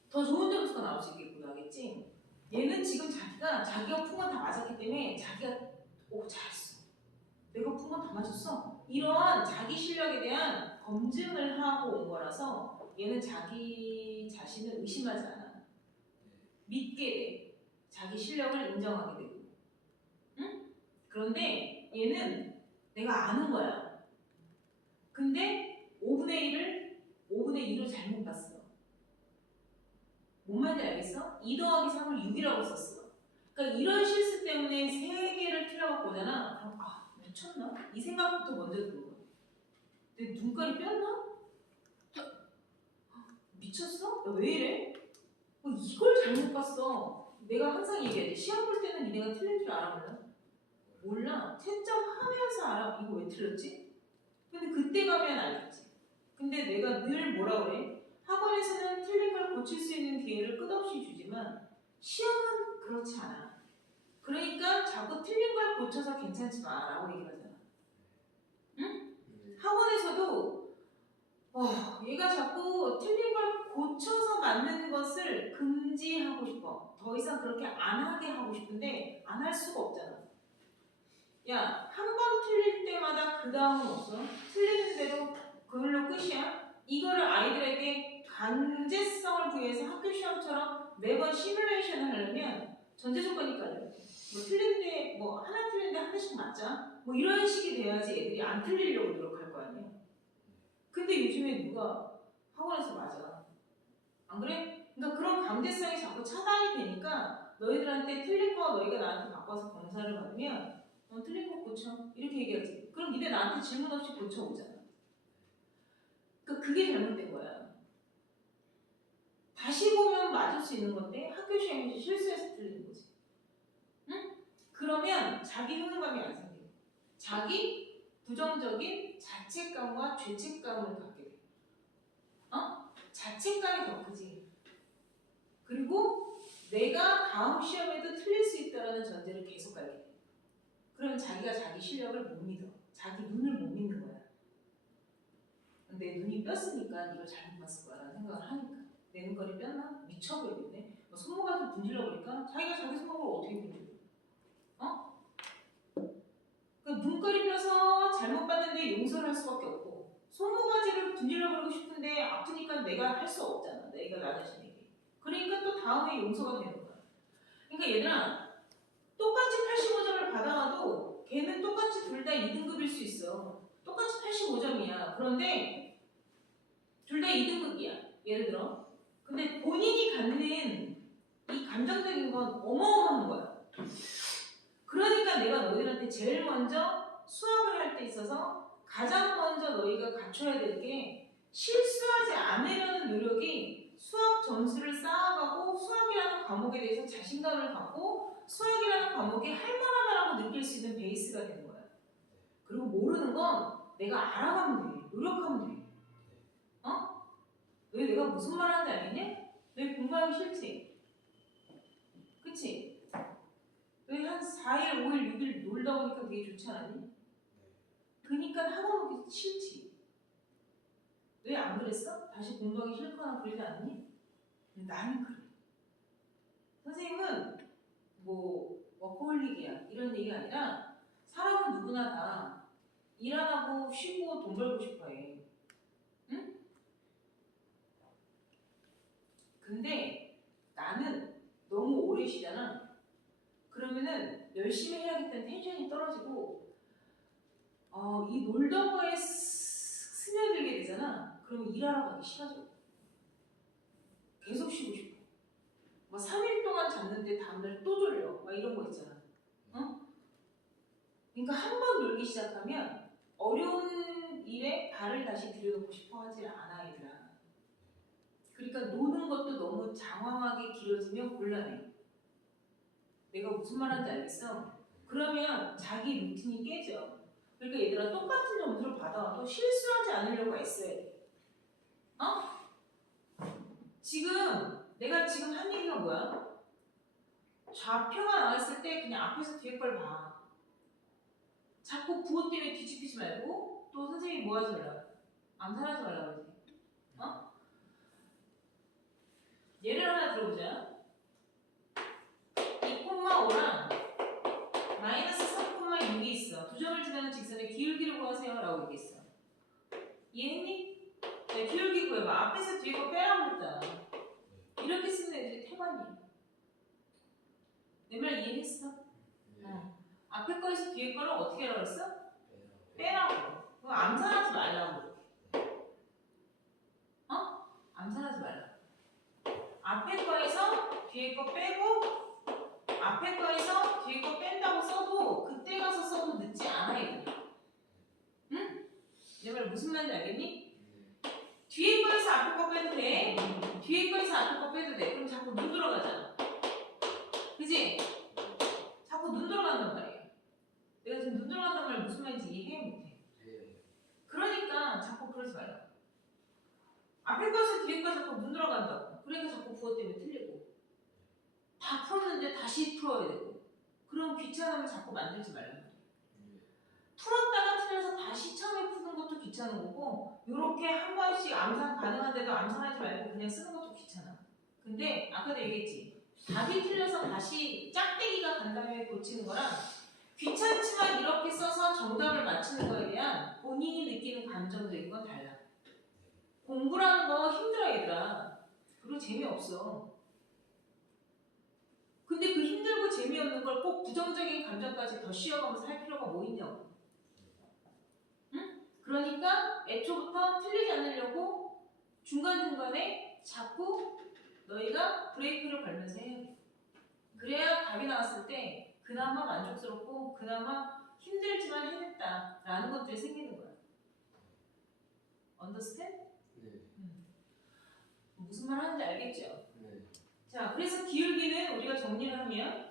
더 좋은 점수가 나올 수 있겠구나. 알겠지? 얘는 지금 자기가 푼 건 다 맞았기 때문에 자기가 잘했어. 내가 푼 건 다 맞았어. 이런 자기 실력에 대한 검증을 하고 온 거라서 얘는 자기 자신을 의심하지 않아. 믿게 돼. 자기 실력을 인정하게 되고. 응? 그런데 얘는 내가 아는 거야. 근데 5분의 2를 잘못 봤어. 뭔 말인지 알겠어? 2 더하기 3을 6이라고 썼어. 그러니까 이런 실수 때문에 3개를 틀려갖고 오잖아. 그럼 미쳤나? 이 생각부터 먼저 드는 거야. 내 눈깔이 뼈나? 미쳤어? 왜 이래? 이걸 잘못 봤어. 내가 항상 얘기하지. 시험 볼 때는 니네가 틀린 줄 알아 몰라? 몰라. 채점하면서 알아. 이거 왜 틀렸지? 근데 그때 가면 알겠지. 근데 내가 늘 뭐라 그래? 학원에서는 틀린 걸 고칠 수 있는 기회를 끝없이 주지만 시험은 그렇지 않아. 그러니까 자꾸 틀린 걸 고쳐서 괜찮지 마라고 얘기를 하잖아. 응? 학원에서도 얘가 자꾸 틀린 걸 고쳐서 맞는 것을 금지하고 싶어. 더 이상 그렇게 안 하게 하고 싶은데 안 할 수가 없잖아. 야, 한 번 틀릴 때마다 그 다음은 없어. 틀리는 대로 그걸로 끝이야. 이거를 아이들에게 강제성을 부여해서 학교 시험처럼 매번 시뮬레이션을 하려면 전제 조건이 깔려. 틀린데 하나 틀린데 한 대씩 맞자. 이런 식이 돼야지 애들이 안 틀리려고 노력할 거 아니야. 근데 요즘에 누가 학원에서 맞아. 안 그래? 그러니까 그런 강제성이 자꾸 차단이 되니까 너희들한테 틀린 거 너희가 나한테 바꿔서 검사를 받으면 틀린 거 고쳐. 이렇게 얘기하지. 그럼 니네 나한테 질문 없이 고쳐오잖아. 그러니까 그게 잘못된 거야. 다시 보면 맞을 수 있는 건데 학교 시험에서 실수해서 틀리는 거지. 응? 그러면 자기 효능감이 안 생겨. 자기 부정적인 자책감과 죄책감을 갖게 돼. 자책감이 더 크지. 그리고 내가 다음 시험에도 틀릴 수 있다는 전제를 계속 깔게 돼. 그러면 자기가 자기 실력을 못 믿어. 자기 눈을 못 믿는 거야. 내 눈이 뼈으니까 이걸 잘못 봤을 거야라는 생각을 하니까. 내 눈깔이 뼈나? 미쳐버리겠네. 손모가 좀 분질러 보니까 자기가 자기 손목을 어떻게 분질러? 눈깔이 뼈서 잘못 봤는데 용서를 할 수밖에 없고 손모가지를 분질러버리고 싶은데 아프니까 내가 할 수 없잖아. 내가 나 자신에게. 그러니까 또 다음에 용서가 되는 거야. 그러니까 얘들아 똑같이 85점을 받아와도 걔는 똑같이 둘 다 2등급일 수 있어. 똑같이 85점이야. 그런데 둘 다 2등급이야. 예를 들어. 근데 본인이 갖는 어마어마한 거야. 그러니까 내가 너희한테 제일 먼저 수학을 할 때 있어서 가장 먼저 너희가 갖춰야 될 게 실수하지 않으려는 노력이 수학 점수를 쌓아가고 수학이라는 과목에 대해서 자신감을 갖고 수학이라는 과목이 할만하다라고 느낄 수 있는 베이스가 되는 거야. 그리고 모르는 건 내가 알아가면 돼. 노력하면 돼. 어? 왜 내가 무슨 말 하는지 알겠냐? 왜 공부하기 싫지? 그치? 왜 한 4일, 5일, 6일 놀다 보니까 되게 좋지 않았니? 그니까 학원 오기 싫지. 왜 안 그랬어? 다시 공부하기 싫거나 그러지 않니? 나는 그래. 선생님은 뭐 워커홀릭이야 이런 얘기가 아니라 사람은 누구나 다 일 안 하고 쉬고 돈 벌고 싶어 해. 응? 근데 나는 너무 오래 쉬잖아. 그러면은 열심히 해야겠다는 텐션이 떨어지고 이 놀던 거에 스며들게 되잖아. 그러면 일하러 가기 싫어져. 계속 쉬고 싶어. 막 3일 동안 잤는데 다음날 또 졸려. 막 이런 거 있잖아. 어? 그러니까 한 번 놀기 시작하면 어려운 일에 발을 다시 들여놓고 싶어 하질 않아, 얘들아. 그러니까 노는 것도 너무 장황하게 길어지면 곤란해. 내가 무슨 말 하는지 알겠어? 그러면 자기 루틴이 깨져. 그러니까 얘들아 똑같은 점수를 받아와도 실수하지 않으려고 애써야 돼. 어? 내가 지금 한 얘기가 뭐야? 좌표가 나왔을 때 그냥 앞에서 뒤에 걸 봐. 자꾸 부호 때문에 뒤집히지 말고 또 선생님이 뭐 하지 말라? 암산하지 말라 그러지. 어? 예를 하나 들어보자. 2,5랑 마이너스 3,6이 있어. 두 점을 지나는 직선의 기울기를 구하세요 라고 얘기했어. 이해했니? 네, 기울기 구해봐. 앞에서 뒤에 거 빼라고 했잖아. 이렇게 쓰는 애들이 태반이야. 내 말 이해했어? 앞에 거에서 뒤에 거를 어떻게 하라고 했어? 빼라고. 그거 암산하지 말라고. 어? 암산하지 말라고. 앞에 거에서 뒤에 거 빼고 앞에 거에서 뒤에 거 뺀다고 써도 그때 가서 써도 늦지 않아 얘들아. 응? 내 말 무슨 말인지 알겠니? 뒤에 거에서 앞에 거 빼도 돼. 뒤에 거에서 앞에 거 빼도 돼. 그럼 자꾸 눈 들어가잖아. 그지? 자꾸 눈 들어간단 말이야. 내가 지금 눈 들어간단 말 무슨 말인지 이해해 못해. 그러니까 자꾸 그러지 말라. 앞에 거에서 뒤에 거 자꾸 눈 들어간다고. 그러니까 자꾸 부호 때문에 틀리고. 다 풀었는데 다시 풀어야 되고. 그럼 귀찮음을 자꾸 만들지 말라고. 풀었다가 틀려서 다시 처음에 푸는 것도 귀찮은 거고 이렇게 한 번씩 암산 가능한데도 암산하지 말고 그냥 쓰는 것도 귀찮아. 근데 아까도 얘기했지. 답이 틀려서 다시 짝대기가 간 다음에 고치는 거랑 귀찮지만 이렇게 써서 정답을 맞추는 거에 대한 본인이 느끼는 감정적인 건 달라. 공부라는 거 힘들어 얘들아. 그리고 재미없어. 근데 그 힘들고 재미없는 걸 꼭 부정적인 감정까지 더 씌워가면서 할 필요가 뭐 있냐고. 응? 그러니까 애초부터 틀리지 않으려고 중간중간에 자꾸 너희가 브레이크를 밟면서 해야 돼. 그래야 답이 나왔을 때 그나마 만족스럽고 그나마 힘들지만 해냈다라는 것들이 생기는 거야. 언더스탠드? 네. 무슨 말 하는지 알겠죠? 네. 자, 그래서 기울기는 우리가 정리를 하면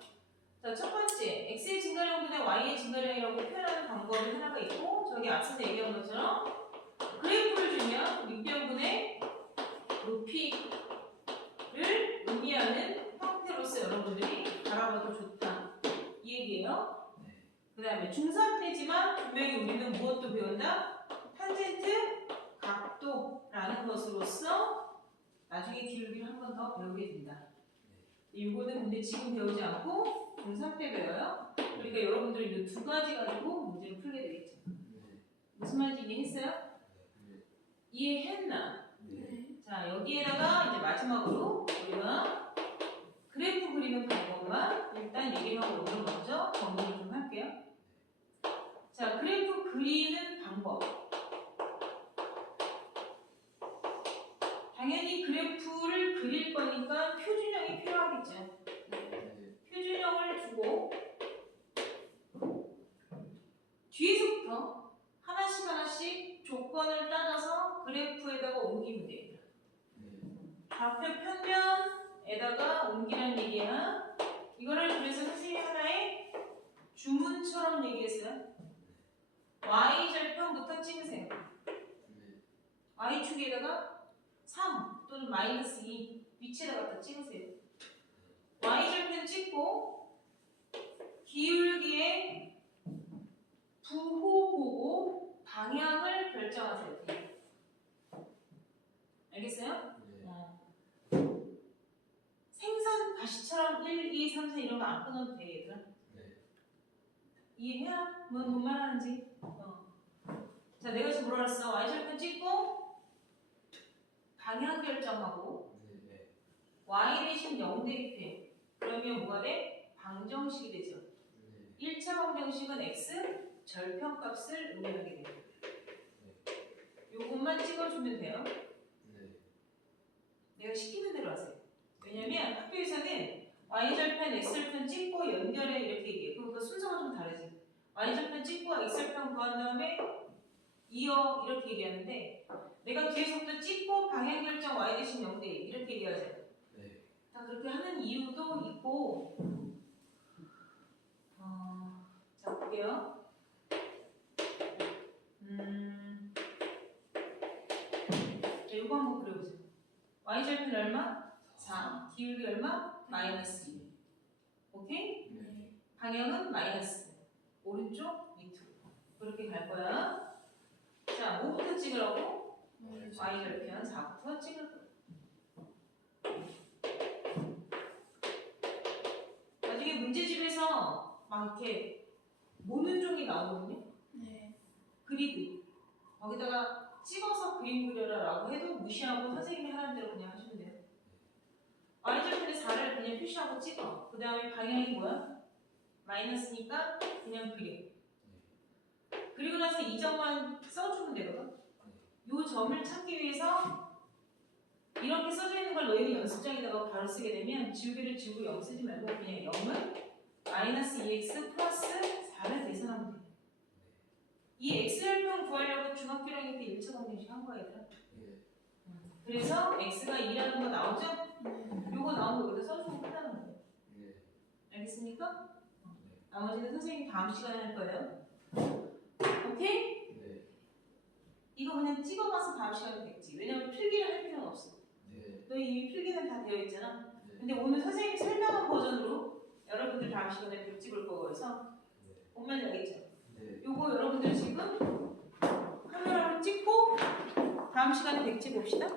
자, 첫 번째, x의 증가량분의 y의 증가량이라고 표현하는 방법이 하나가 있고 저기 앞서서 얘기한 것처럼 그래프를 주면 밑변분의 높이를 의미하는 형태로서 여러분들이 바라봐도 좋다. 이 얘기예요. 그 다음에 중3때지만 분명히 우리는 무엇도 배운다? 탄젠트, 각도라는 것으로서 나중에 기울기를 한 번 더 배우게 된다. 이거는 근데 지금 배우지 않고 중3 때 배워요. 그러니까 여러분들이 이 두 가지 가지고 문제를 풀게 되겠죠. 무슨 말인지 이해했어요? 이해했나? 자, 여기에다가 이제 마지막으로 우리가 그래프 그리는 방법만 일단 얘기를 하고 오늘 먼저 정리를 좀 할게요. 자, 그래프 그리는 방법. 당연히 그래프를 그릴 거니까 표준형이 필요하겠죠. 찍으세요. 네. y축에다가 3 또는 마이너스 2 위치에다 갖다 찍으세요. y절편 찍고 기울기의 부호 보고 방향을 결정하세요. 알겠어요? 네. 생선 가시처럼 1, 2, 3, 4 이런 거 안 끊어도 돼, 얘들아. 네. 이해해요? 뭔 말하는지? 자, 내가 지금 뭐라 그랬어? y절편 찍고 방향 결정하고 네. y 대신 0 대입해. 그러면 뭐가 돼? 방정식이 되죠. 네. 1차 방정식은 x 절편값을 의미하게 돼요. 요것만 찍어주면 돼요. 네. 내가 시키는 대로 하세요. 왜냐면 학교에서는 y절편, x절편 찍고 연결해 이렇게 얘기해. 그러니까 순서가 좀 다르지. y절편 찍고 x절편 구한 다음에 이어 이렇게 얘기하는데 내가 뒤에서부터 찍고 방향 결정 y 대신 0 대입 이렇게 얘기하죠. 네. 다 그렇게 하는 이유도 있고 자 볼게요. 자, 요거 한번 그려보세요. y절편 얼마? 4. 기울기 얼마? 마이너스 2. 오케이? 네. 방향은 마이너스. 오른쪽 밑으로. 그렇게 갈 거야. 자, 뭐부터 찍으라고? y절편 4부터 찍을 거야. 나중에 문제집에서 막 이렇게 모는 종이 나오거든요. 네. 그리드. 거기다가 찍어서 그림 그려라 라고 해도 무시하고 선생님이 하라는 대로 그냥 하시면 돼요. y절편에 4를 그냥 표시하고 찍어. 그 다음에 방향이 뭐야? 마이너스니까 그냥 그려. 그리고 나서 이 점만 써주면 되거든. 이 점을 찾기 위해서 이렇게 써져 있는 걸 너희는 연습장에다가 바로 쓰게 되면 지우개를 지우고 0 쓰지 말고 그냥 0은 마이너스 2x 플러스 4를 계산하면 돼. 이 x절편 구하려고 중학교 1학년 때 1차 방정식 한 거야, 얘들아. 네. 그래서 x가 2라는 거 나오죠? 요거 나온 거 여기다 써주면 끝나는 거예요. 네. 알겠습니까? 나머지는 선생님 다음 시간에 할 거예요. 오케이? 네. 이거 그냥 찍어봐서 다음 시간에 됐지. 왜냐면 필기를 할 필요는 없어. 네. 너희 이미 필기는 다 되어 있잖아. 네. 근데 오늘 선생님이 설명한 버전으로 여러분들 다음 시간에 벽 찍을 거여서 보면 알겠죠? 네. 요거 여러분들 지금 카메라로 찍고 다음 시간에 백지 봅시다.